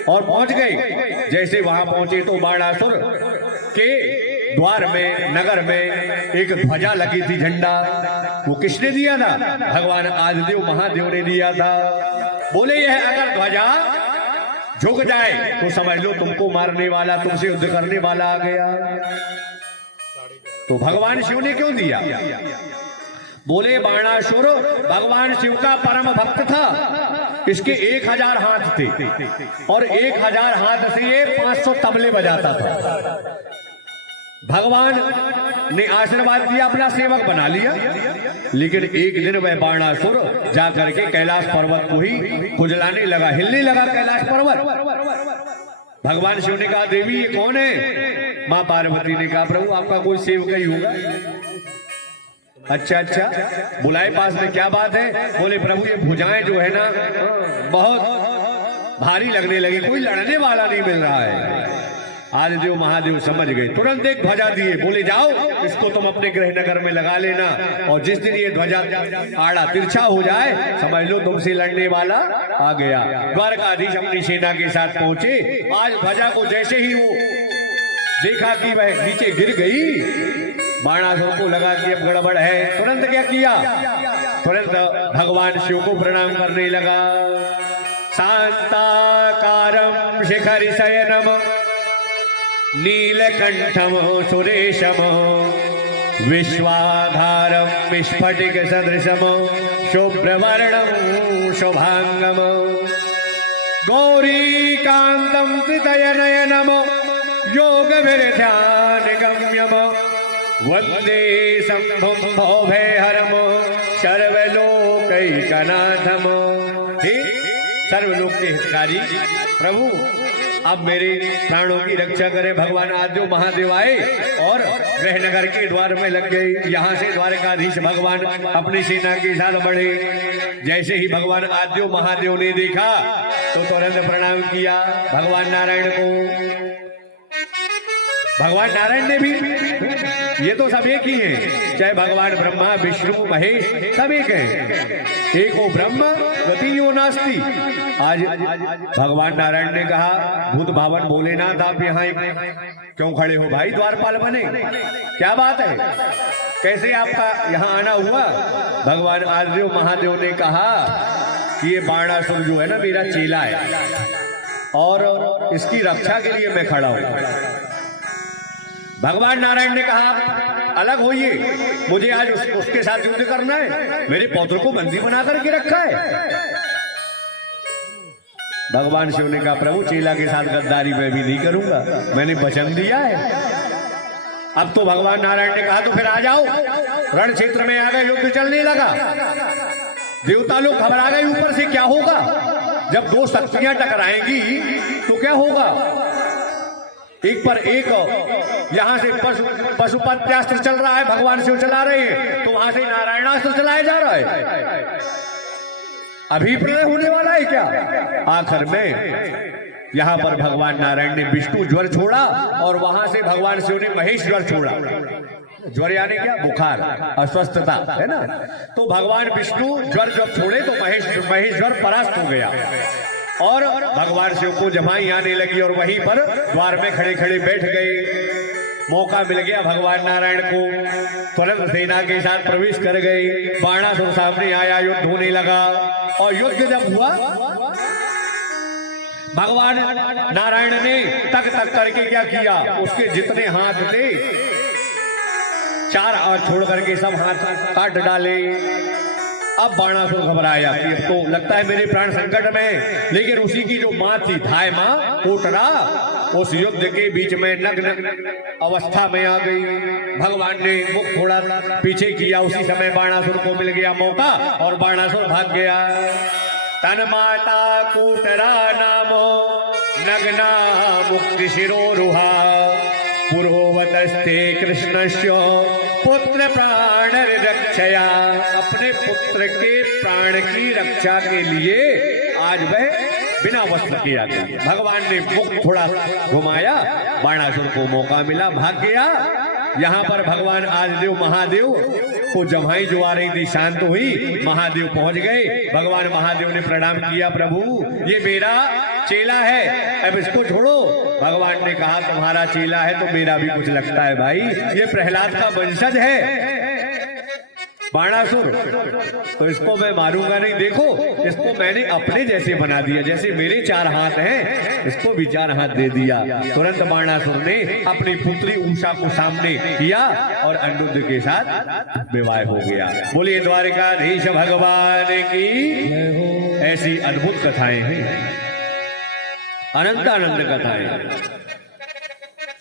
और पहुंच गए। जैसे वहां पहुंचे तो बाणासुर के द्वार में, नगर में एक ध्वजा लगी थी, झंडा। वो किसने दिया था? भगवान आदिदेव महादेव ने दिया था। बोले यह अगर ध्वजा झुक जाए तो समझ लो तुमको मारने वाला, तुमसे युद्ध करने वाला आ गया। तो भगवान शिव ने क्यों दिया? बोले बाणासुर भगवान शिव का परम भक्त था, इसके 1000 हाथ थे और 1000 हाथ से ये 500 तबले बजाता था। भगवान ने आशीर्वाद दिया, अपना सेवक बना लिया। लेकिन एक दिन वह बाणासुर जाकर के कैलाश पर्वत को ही खुजलाने लगा, हिलने लगा कैलाश पर्वत। भगवान शिव ने कहा देवी ये कौन है? मां पार्वती ने कहा प्रभु आपका कोई सेवक ही होगा। अच्छा बुलाए पास में, क्या बात है? बोले प्रभु ये भुजाएं जो है ना बहुत भारी लगने लगी, कोई लड़ने वाला नहीं मिल रहा है। आदिदेव महादेव समझ गए, तुरंत एक ध्वजा दिए, बोले जाओ इसको तुम अपने गृह नगर में लगा लेना, और जिस दिन ये ध्वजा आड़ा तिरछा हो जाए समझ लो तुमसे लड़ने वाला आ गया। द्वारकाधीश अपनी सेना के साथ पहुंचे। आज ध्वजा को जैसे ही वो देखा कि वह नीचे गिर गई, बाणासुर को लगा कि अब गड़बड़ है। तुरंत क्या किया? तुरंत भगवान शिव को प्रणाम करने लगा। शांताकारं शिखरि शयनम नीलकंठम सुरेशम विश्वाधारं विस्फटिक सदृशम शुभ्रवर्णं शुभांगम गौरीकांतं त्रितयनयनम योग ध्यान गम्यम वंदे शंभुं भवभयहरम सर्वलोकैकनाथम। हे सर्वलोक के हितकारी प्रभु अब मेरे प्राणों की रक्षा करे। भगवान आदिदेव महादेव आए और गृहनगर के द्वार में लग गए। यहाँ से द्वारकाधीश भगवान अपनी सेना के साथ बढ़े। जैसे ही भगवान आदिदेव महादेव ने देखा तो तुरंत प्रणाम किया भगवान नारायण को। भगवान नारायण ने भी, ये तो सब एक ही हैं, चाहे भगवान ब्रह्मा विष्णु महेश सब एक हैं। एको ब्रह्म द्वितीयो नास्ति। आज भगवान नारायण ने कहा भूत भावन भोलेनाथ आप यहाँ क्यों खड़े हो भाई? द्वारपाल बने, क्या बात है? कैसे आपका यहाँ आना हुआ? भगवान आदिदेव महादेव ने कहा कि ये बाणासुर जो है ना मेरा चेला है और इसकी रक्षा के लिए मैं खड़ा हूं। भगवान नारायण ने कहा अलग होइए, मुझे आज उसके साथ युद्ध करना है, मेरे पौत्र को बंदी बना करके रखा है। भगवान शिव ने कहा प्रभु चेला के साथ गद्दारी मैं भी नहीं करूंगा, मैंने वचन दिया है। अब तो भगवान नारायण ने कहा तो फिर आ जाओ। रण क्षेत्र में आ गए, युद्ध चलने लगा। देवता लोग घबरा गए, ऊपर से क्या होगा? जब दो शक्तियां टकराएंगी तो क्या होगा? एक पर एक यहां से पशुपत्यास्त्र चल रहा है, भगवान शिव चला रहे हैं, तो वहां से नारायणास्त्र चलाया जा रहा है। अभी प्रलय होने वाला है क्या? आखिर में यहां पर भगवान नारायण ने विष्णु ज्वर छोड़ा और वहां से भगवान शिव ने महेश ज्वर छोड़ा। ज्वर यानी क्या? बुखार, अस्वस्थता है ना। तो भगवान विष्णु ज्वर जब छोड़े तो महेश ज्वर परास्त हो गया और भगवान शिव को जमाई आने लगी और वहीं पर द्वार में खड़े खड़े बैठ गए। मौका मिल गया भगवान नारायण को, तुरंत सेना के साथ प्रवेश कर गए। बाणासुर सामने आया, युद्ध होने लगा और युद्ध जब हुआ भगवान नारायण ने तक करके क्या किया? उसके जितने हाथ थे 4 और छोड़ करके सब हाथ काट डाले। अब बाणासुर घबराया कि अब तो लगता है मेरे प्राण संकट में। लेकिन उसी की जो मां थी धाय मां कोटरा, उस युद्ध के बीच में नग्न अवस्था में आ गई। भगवान ने मुख थोड़ा पीछे किया, उसी समय बाणासुर को मिल गया मौका और बाणासुर भाग गया। तन माता कोटरा नामो नग्ना मुक्ति शिरोरुहा पुरोवतस्ते कृष्णस्य पुत्र प्राण रक्षया। अपने पुत्र के प्राण की रक्षा के लिए आज वह बिना वस्त्र के आ गया। भगवान ने मुख थोड़ा घुमाया, बाणासुर को मौका मिला, भाग गया। यहाँ पर भगवान आदिदेव महादेव को जमाई जो आ रही थी शांत हुई, महादेव पहुंच गए। भगवान महादेव ने प्रणाम किया, प्रभु ये मेरा चेला है, अब इसको छोड़ो। भगवान ने कहा तुम्हारा चेला है तो मेरा भी कुछ लगता है भाई, ये प्रहलाद का वंशज है। बाणासुर, तो इसको मैं मारूंगा नहीं। देखो इसको मैंने अपने जैसे बना दिया, जैसे मेरे 4 हाथ हैं इसको भी 4 हाथ दे दिया। तुरंत बाणासुर ने अपनी पुत्री उषा को सामने किया और अनिरुद्ध के साथ विवाह हो गया। बोलिए द्वारिकाधीश भगवान की। ऐसी अद्भुत कथाएं हैं, अनंत आनंद कथाएं।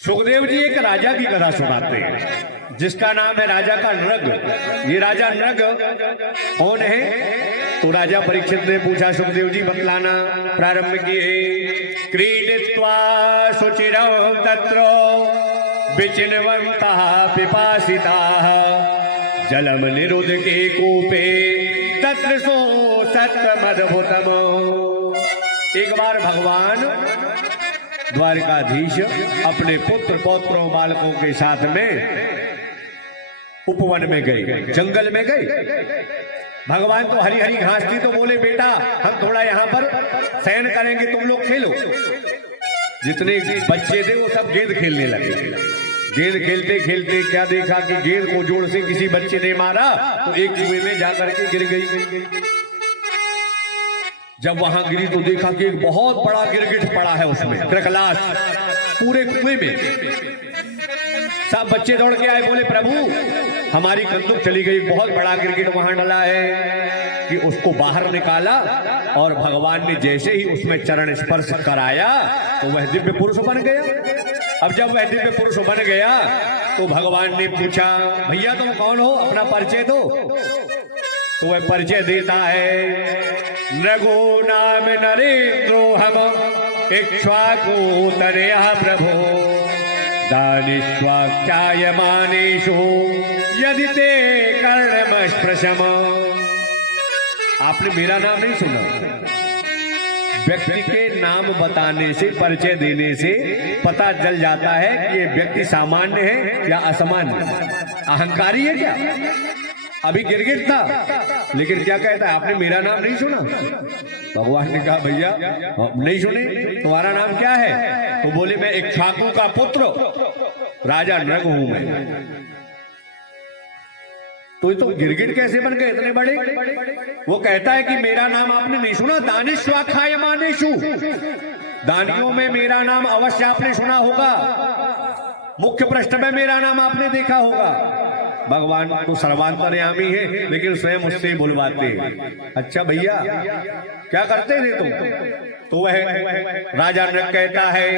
सुखदेव जी एक राजा की कथा सुनाते हैं जिसका नाम है राजा का नृग। ये राजा नृग कौन है? तो राजा परीक्षित ने पूछा, सुखदेव जी बतलाना प्रारंभ किए। क्रीडित्वा सुचिरं तत्र विचिन्वन्तः पिपासिताः जलम निरुद्ध के कूपे तत्र सो सत्तमद्भुतम्। एक बार भगवान द्वारिकाधीश अपने पुत्र पौत्रों बालकों के साथ में उपवन में गए, जंगल में गए। भगवान तो हरी हरी घास थी तो बोले बेटा हम थोड़ा यहाँ पर शयन करेंगे, तुम लोग खेलो। जितने बच्चे थे वो सब गेंद खेलने लगे। गेंद खेलते खेलते क्या देखा कि गेंद को जोर से किसी बच्चे ने मारा तो एक कुएं में जाकर के गिर गई। जब वहां गिरी तो देखा कि एक बहुत बड़ा गिरगिट पड़ा है उसमें, क्रकलास पूरे कुएं में। सब बच्चे दौड़ के आए, बोले प्रभु हमारी कंदुक चली गई, बहुत बड़ा गिरगिट वहां डला है। कि उसको बाहर निकाला और भगवान ने जैसे ही उसमें चरण स्पर्श कराया तो वह दिव्य पुरुष बन गया। अब जब वह दिव्य पुरुष बन गया तो भगवान ने पूछा, भैया तुम कौन हो, अपना परिचय दो। तो वह परिचय देता है, नृगो नाम नरेंद्रो हम इक्ष्वाकु तनया प्रभो दानिष्वाख्यायमानेषु यदि ते कर्णमस्पृशम्। आपने मेरा नाम नहीं सुना। व्यक्ति के नाम बताने से, परिचय देने से पता चल जाता है कि ये व्यक्ति सामान्य है या असामान्य, अहंकारी है क्या। अभी गिरगिट था लेकिन क्या कहता है, आपने मेरा नाम नहीं सुना। भगवान ने कहा भैया नहीं सुने, तुम्हारा नाम क्या है। तो बोले मैं इक्ष्वाकु का पुत्र राजा नृग हूं मैं। तो गिरगिट कैसे बन गए इतने बड़े। वो कहता है कि मेरा नाम आपने नहीं सुना, दानिष्वाख्यायमानेषु, दानियों में मेरा नाम अवश्य आपने सुना होगा, मुख्य पृष्ठ में मेरा नाम आपने देखा होगा। भगवान तो सर्वांतर्यामी है लेकिन स्वयं उससे बुलवाते। अच्छा भैया क्या करते थे तुम। तो वह राजा नृग कहता है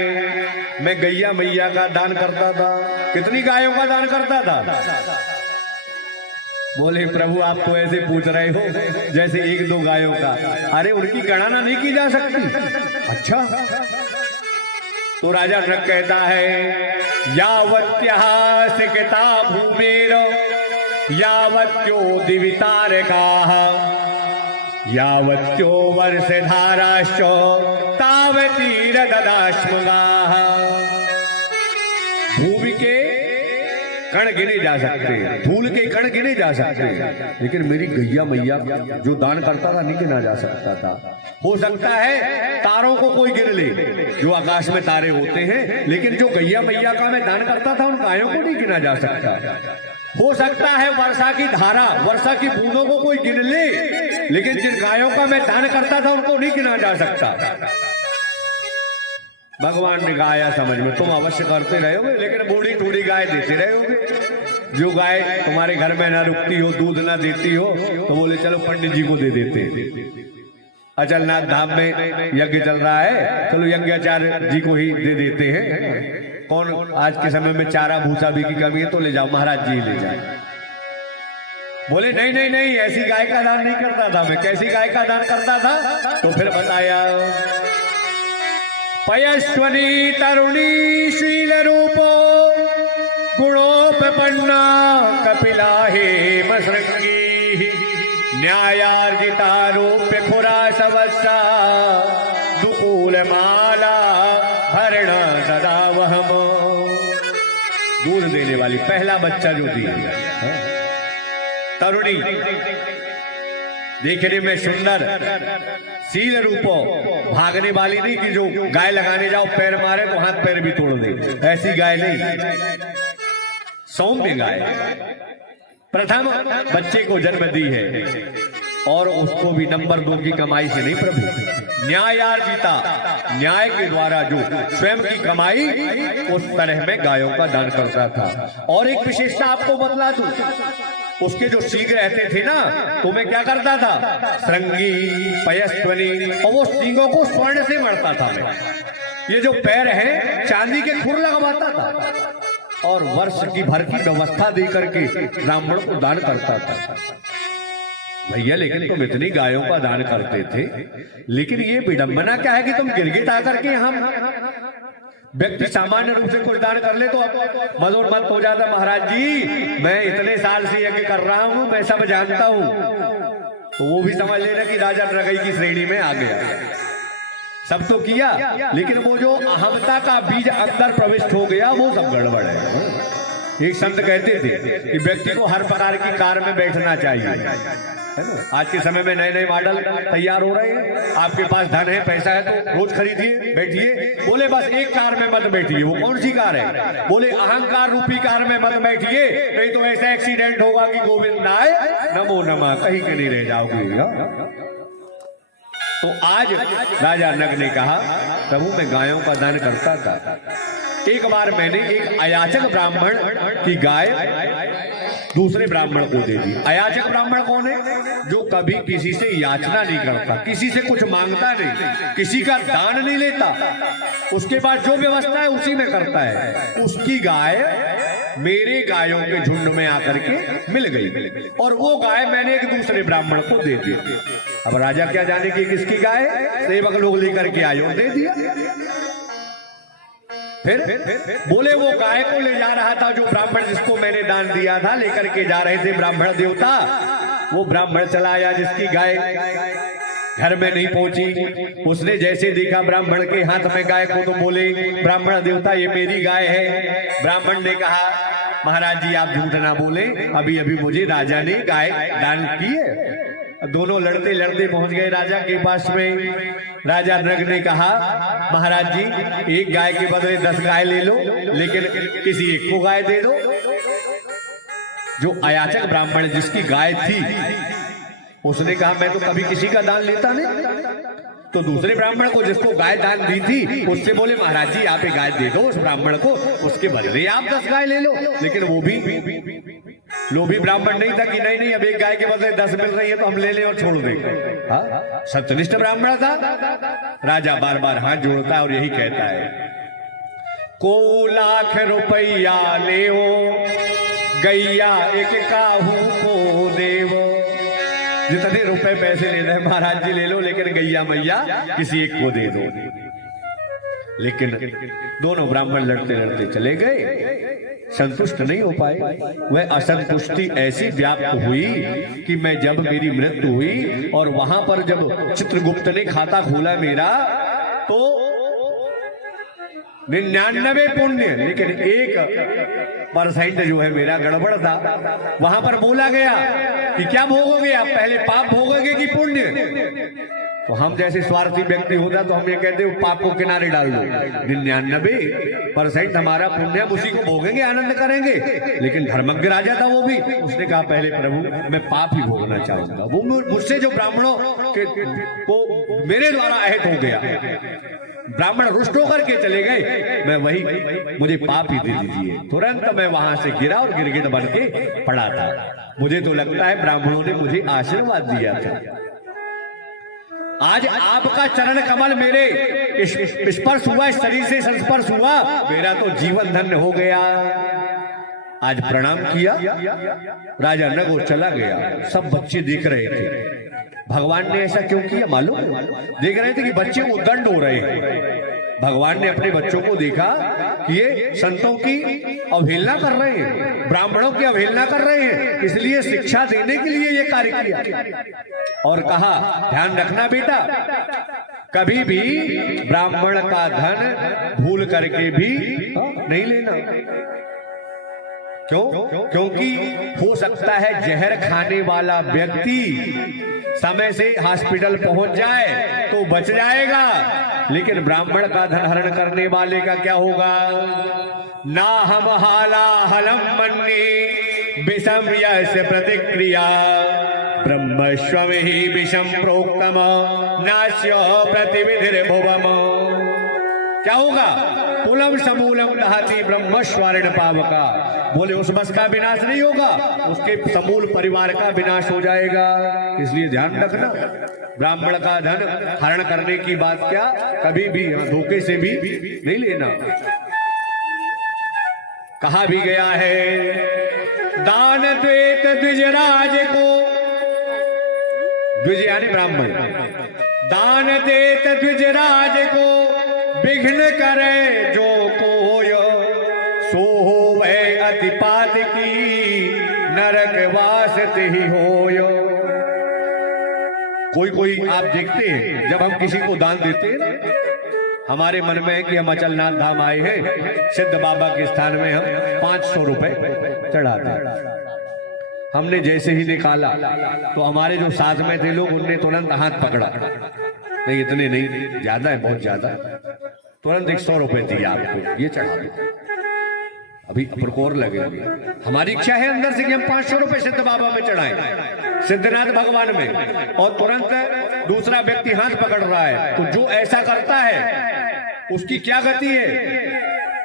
मैं गैया मैया का दान करता था। कितनी गायों का दान करता था। बोले प्रभु आप तो ऐसे पूछ रहे हो जैसे 1-2 गायों का। अरे उनकी गणना नहीं की जा सकती। अच्छा। तो राजा नृग कहता है यावत्यः सिकता भूमेर यावत्यो दिवितारकाः यावत्यो वर्षधाराश्च तावतीरददाश्मगाः। भूमि के कण गिने जा सकते हैं, धूल के कण गिने जा सकते हैं, लेकिन मेरी गैया मैया जो दान करता था नहीं गिना जा सकता था। हो सकता है तारों को कोई गिन ले, जो आकाश में तारे होते हैं, लेकिन जो गैया मैया का मैं दान करता था उन गायों को नहीं गिना जा सकता। हो सकता है वर्षा की धारा, वर्षा की बूंदों को कोई गिन ले, लेकिन जिन गायों का मैं दान करता था उनको नहीं गिना जा सकता। भगवान ने गाया समझ में, तुम अवश्य करते रहोगे लेकिन बूढ़ी टूढ़ी गाय देते रहोगे। जो गाय तुम्हारे घर में ना रुकती हो, दूध ना देती हो, तो बोले चलो पंडित जी को दे देते। अचलनाथ धाम में यज्ञ चल रहा है, चलो यज्ञाचार्य जी को ही दे देते हैं। कौन आज के समय में चारा भूसा भी की कमी है तो ले जाओ, महाराज जी ले जाए। बोले नहीं नहीं नहीं, ऐसी गाय का दान नहीं करता था मैं। कैसी गाय का दान करता था। तो फिर बताया पयस्वनी तरुणी शील रूपो गुणोपपन्ना कपिला हेम श्रृंगी न्यायार्जितारूप्य खुरा सवत्सा दुकूल माला भरण सदा वहम। दूध देने वाली पहला बच्चा जो दिया, तरुणी, देखने में सुंदर, शील रूपो, भागने वाली नहीं कि जो गाय लगाने जाओ पैर मारे तो हाथ पैर भी तोड़ दे, ऐसी गाय नहीं। सौम्य गाय, प्रथम बच्चे को जन्म दी है, और उसको भी नंबर 2 की कमाई से नहीं प्रभु, न्यायार्जिता, न्याय के द्वारा जो स्वयं की कमाई, उस तरह में गायों का दान करता था। और एक विशेषता आपको बतला दूं, उसके जो सींग रहते थे ना, तो मैं क्या करता था, श्रृंगी पयस्वनी, और वो सींगों को स्वर्ण से मढ़ता था मैं। ये जो पैर है चांदी के खुर लगवाता था, और वर्ष की भर की व्यवस्था दे करके ब्राह्मण को दान करता था। भैया लेकिन तुम इतनी गायों का दान करते थे, लेकिन ये विडंबना क्या है कि तुम गिरगिट आकर के हम व्यक्ति सामान्य रूप से कुछ दान कर ले तो मदोन्मत्त हो जाता। महाराज जी मैं इतने साल से यज्ञ कर रहा हूं, मैं सब जानता हूं, तो वो भी समझ लेना कि राजा रगई की श्रेणी में आ गया। सब तो किया, लेकिन वो जो अहमता का बीज अंदर प्रविष्ट हो गया, वो सब गड़बड़ है। एक संत कहते थे कि व्यक्ति को हर प्रकार की कार में बैठना चाहिए, है ना। आज के समय में नए नए मॉडल तैयार हो रहे हैं, आपके पास धन है, पैसा है, तो रोज खरीदिए, बैठिए। बोले बस एक कार में मत बैठिए। वो कौन सी कार है? बोले अहंकार रूपी कार में मत बैठिए, नहीं तो ऐसा एक्सीडेंट होगा कि गोविंद आए नमो नमः कहीं के नहीं रह जाओगे। तो आज राजा नग ने कहा, प्रभु मैं गायों का दान करता था। एक बार मैंने एक अयाचक ब्राह्मण की गाय दूसरे ब्राह्मण को दे दी। अयाचक ब्राह्मण कौन है? जो कभी किसी से याचना नहीं करता, किसी से कुछ मांगता नहीं, किसी का दान नहीं लेता, उसके बाद जो व्यवस्था है उसी में करता है। उसकी गाय मेरे गायों के झुंड में आकर के मिल गई, और वो गाय मैंने एक दूसरे ब्राह्मण को दे दी। अब राजा क्या जाने कि किसकी गाय, सेवक लोग लेकर के आयो, दे दिया। फिर बोले वो गाय को ले जा रहा था जो ब्राह्मण जिसको मैंने दान दिया था, लेकर के जा रहे थे ब्राह्मण देवता। वो ब्राह्मण चला आया जिसकी गाय घर में नहीं पहुंची। उसने जैसे देखा ब्राह्मण के हाथ में गाय को, तो बोले ब्राह्मण देवता ये मेरी गाय है। ब्राह्मण ने कहा महाराज जी आप झूठ ना बोले, अभी अभी मुझे राजा ने गाय दान की है। दोनों लड़ते लड़ते पहुंच गए राजा के पास में। राजा नग ने कहा महाराज जी एक गाय के बदले 10 गाय ले लो, लेकिन किसी एक को गाय दे दो। जो अयाचक ब्राह्मण जिसकी गाय थी, उसने कहा मैं तो कभी किसी का दान लेता नहीं। तो दूसरे ब्राह्मण को जिसको गाय दान दी थी, उससे बोले महाराज जी आप एक गाय दे दो उस ब्राह्मण को, उसके बदले आप 10 गाय ले लो। लेकिन वो भी लोभी ब्राह्मण नहीं था कि नहीं नहीं अब एक गाय के बदले 10 मिल रही है तो हम ले लें और छोड़ दें। सत्यनिष्ठ ब्राह्मण था। राजा बार बार हाथ जोड़ता है और यही कहता है, को लाख रुपया ले गैया एक काहू को देवो। जितने रुपए पैसे ले रहे महाराज जी ले लो, लेकिन गैया मैया किसी एक को दे दो। लेकिन दोनों ब्राह्मण लड़ते लड़ते चले गए, संतुष्ट नहीं हो पाए। वह असंतुष्टि ऐसी व्याप्त हुई कि मैं जब मेरी मृत्यु हुई और वहां पर जब चित्रगुप्त ने खाता खोला मेरा, तो 99 पुण्य, लेकिन 1% जो है मेरा गड़बड़ था। वहां पर बोला गया कि क्या भोगोगे आप, पहले पाप भोगोगे कि पुण्य? तो हम जैसे स्वार्थी व्यक्ति होता तो हम ये कहते हैं पाप को किनारे डाल दो, 99% हमारा पुण्य, उसी को भोगेंगे, आनंद करेंगे। लेकिन धर्मज्ञ राजा था वो भी, उसने कहा पहले प्रभु मैं पाप ही भोगना चाहूंगा। वो मुझसे जो ब्राह्मणों को मेरे द्वारा आहत हो गया, ब्राह्मण रुष्ट होकर के चले गए, मैं वही, मुझे पाप ही दे दीजिए। तुरंत मैं वहां से गिरा और गिरगिट बन के पड़ा था। मुझे तो लगता है ब्राह्मणों ने मुझे आशीर्वाद दिया था। आज आपका चरण कमल मेरे स्पर्श हुआ, शरीर से संस्पर्श हुआ, मेरा तो जीवन धन्य हो गया। आज प्रणाम किया, राजा नग चला गया। सब बच्चे देख रहे थे। भगवान ने ऐसा क्यों किया मालूम? देख रहे थे कि बच्चे उद्दंड हो रहे हैं। भगवान ने अपने बच्चों को देखा कि ये संतों की अवहेलना कर रहे हैं, ब्राह्मणों की अवहेलना कर रहे हैं, इसलिए शिक्षा देने के लिए ये कार्य किया। और कहा ध्यान रखना बेटा, कभी भी ब्राह्मण का धन भूल करके भी नहीं लेना। क्यों? क्योंकि हो सकता है जहर खाने वाला व्यक्ति समय से हॉस्पिटल पहुंच जाए तो बच जाएगा, लेकिन ब्राह्मण का धन हरण करने वाले का क्या होगा? ना हम हाला हलम मन्नी विषम यस्य प्रतिक्रिया ब्रह्मस्वम ही विषम प्रोक्तम नास्य प्रतिविधिर्भुवम। क्या होगा? कुलम समूलम दहति ब्रह्मस्वर्ण पावका। बोले उस बस का विनाश नहीं होगा, उसके समूल परिवार का विनाश हो जाएगा। इसलिए ध्यान रखना, ब्राह्मण का धन हरण करने की बात क्या, कभी भी धोखे से भी नहीं लेना। कहा भी गया है, दान द्वेत द्विजराज को, द्विज यानी ब्राह्मण, दान देत द्विजराज को विघ्न करे जो कोय, सो होवे अतिपात की नरक वासत ही होय। कोई आप देखते हैं, जब हम किसी को दान देते हैं, हमारे मन में है कि हम अचलनाथ धाम आए हैं, सिद्ध बाबा के स्थान में हम 500 रुपए चढ़ाते हैं। हमने जैसे ही निकाला तो हमारे जो साथ में थे लोग, उनने तुरंत हाथ पकड़ा, नहीं इतने नहीं, ज्यादा है, बहुत ज्यादा, तुरंत 100 रुपए दिए आपको, ये चढ़ा दो, अभी प्रकोर लगेंगे। हमारी इच्छा है अंदर से कि हम 500 रुपए सिद्ध बाबा में चढ़ाएं, सिद्धनाथ भगवान में, और तुरंत दूसरा व्यक्ति हाथ पकड़ रहा है। तो जो ऐसा करता है उसकी क्या गति है?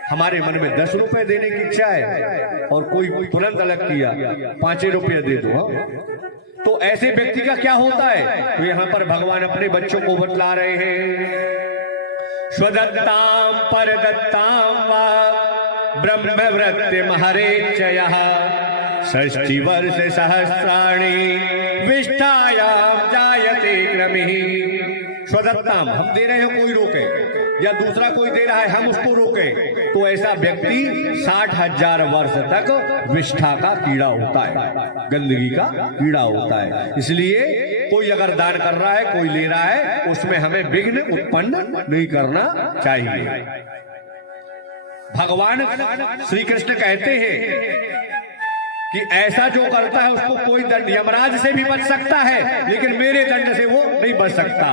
हमारे मन में 10 रुपए देने की इच्छा है और कोई तुरंत अलग किया 5 रुपये दे दो। तो ऐसे व्यक्ति का क्या होता है? तो यहाँ पर भगवान अपने बच्चों को बतला रहे हैं, स्वदत्ताम परदत्ताम वा ब्रह्मवृत्ति महरेचयः षष्ठी वर्ष सहस्राणि विष्ठायाम जायते क्रमिः। स्वदत्ताम, हम दे रहे हैं कोई रोके, या दूसरा कोई दे रहा है हम उसको रोके, तो ऐसा व्यक्ति 60,000 वर्ष तक विष्ठा का कीड़ा होता है, गंदगी का कीड़ा होता है। इसलिए कोई अगर दान कर रहा है, कोई ले रहा है, उसमें हमें विघ्न उत्पन्न नहीं करना चाहिए। भगवान श्री कृष्ण कहते हैं कि ऐसा जो करता है उसको कोई दंड, यमराज से भी बच सकता है, लेकिन मेरे दंड से वो नहीं बच सकता।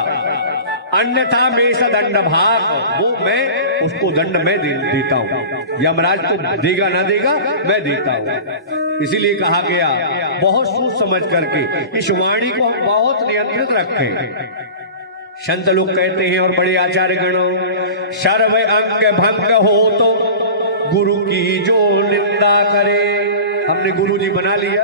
अन्यथा मेष दंड भाग, वो मैं उसको दंड मैं देता हूँ, यमराज तो देगा ना देगा, मैं देता हूँ। इसीलिए कहा गया, बहुत सोच समझ करके इस वाणी को हम बहुत नियंत्रित रखें। संत लोग कहते हैं और बड़े आचार्य गणों, सर्व अंग भंग हो तो गुरु की जो निंदा करे। हमने गुरु जी बना लिया,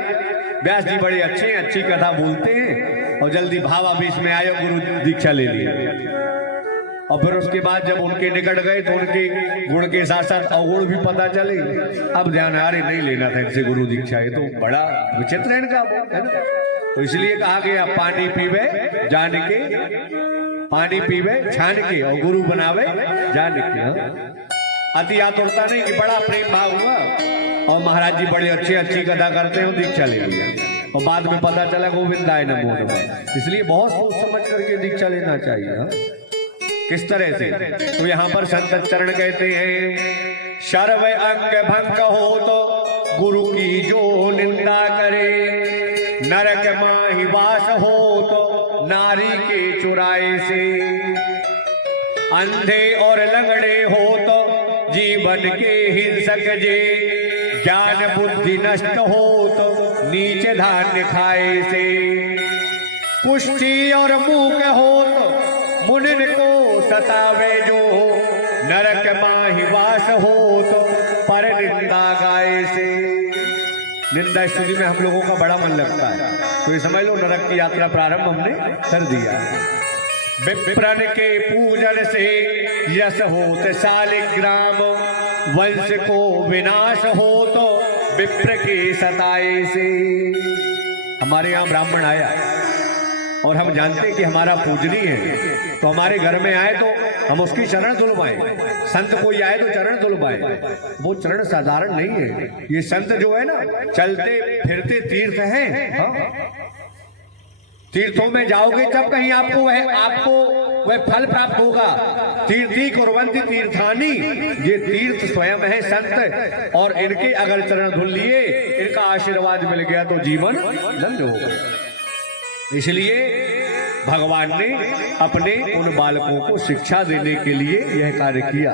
व्यास जी बड़े अच्छे, अच्छी कथा बोलते हैं, और जल्दी भावावेश में आयो गुरु दीक्षा ले लिया, और फिर उसके बाद जब उनके निकट गए तो उनके गुण के साथ साथ अवगुण भी पता चले। अब ध्यान आ रही, नहीं लेना था इनसे गुरु दीक्षा, ये तो बड़ा विचित्र है इनका, है ना। तो इसलिए कहा गया, पानी पीवे जान के, पानी पीवे छान के, और गुरु बनावे जान के। अति आतुरता नहीं कि बड़ा प्रेम भाव हुआ और महाराज जी बड़े अच्छी कथा करते हैं, दीक्षा ले लिया, और बाद में पता चला गोविंदाय नमो नमः। इसलिए बहुत सोच समझ करके दीक्षा लेना चाहिए। किस तरह से? तो यहाँ पर संत चरण कहते हैं, सर्व अंग भंग हो तो गुरु की जो निंदा करे, नरक माहि वास हो तो नारी के चुराए से, अंधे और लंगड़े हो तो जीवन के हिंसक जे, ज्ञान बुद्धि नष्ट हो तो नीच धान्य खाए से, कुष्ठी और मूक हो तो मुनिन को सतावे जो, नरक माहि वास हो तो पर निंदा गाए से। निंदा स्तुति में हम लोगों का बड़ा मन लगता है, तो ये समझ लो नरक की यात्रा प्रारंभ हमने कर दिया। विप्रन के पूजन से यश होत शालिग्राम, वंश को विनाश हो तो विप्र के सताए से। हमारे यहाँ ब्राह्मण आया और हम जानते कि हमारा पूजनीय है, तो हमारे घर में आए तो हम उसकी चरण धुलवाएं। संत कोई आए तो चरण धुलवाएं, वो चरण साधारण नहीं है। ये संत जो है ना, चलते फिरते तीर्थ हैं। हाँ? तीर्थों में जाओगे तब कहीं आपको वह फल प्राप्त होगा। तीर्थी कुर्वन्ति तीर्थानी, ये तीर्थ स्वयं है संत, और इनके अगर चरण धुल लिए, इनका आशीर्वाद मिल गया तो जीवन धन्य हो गया। इसलिए भगवान ने अपने उन बालकों को शिक्षा देने के लिए यह कार्य किया।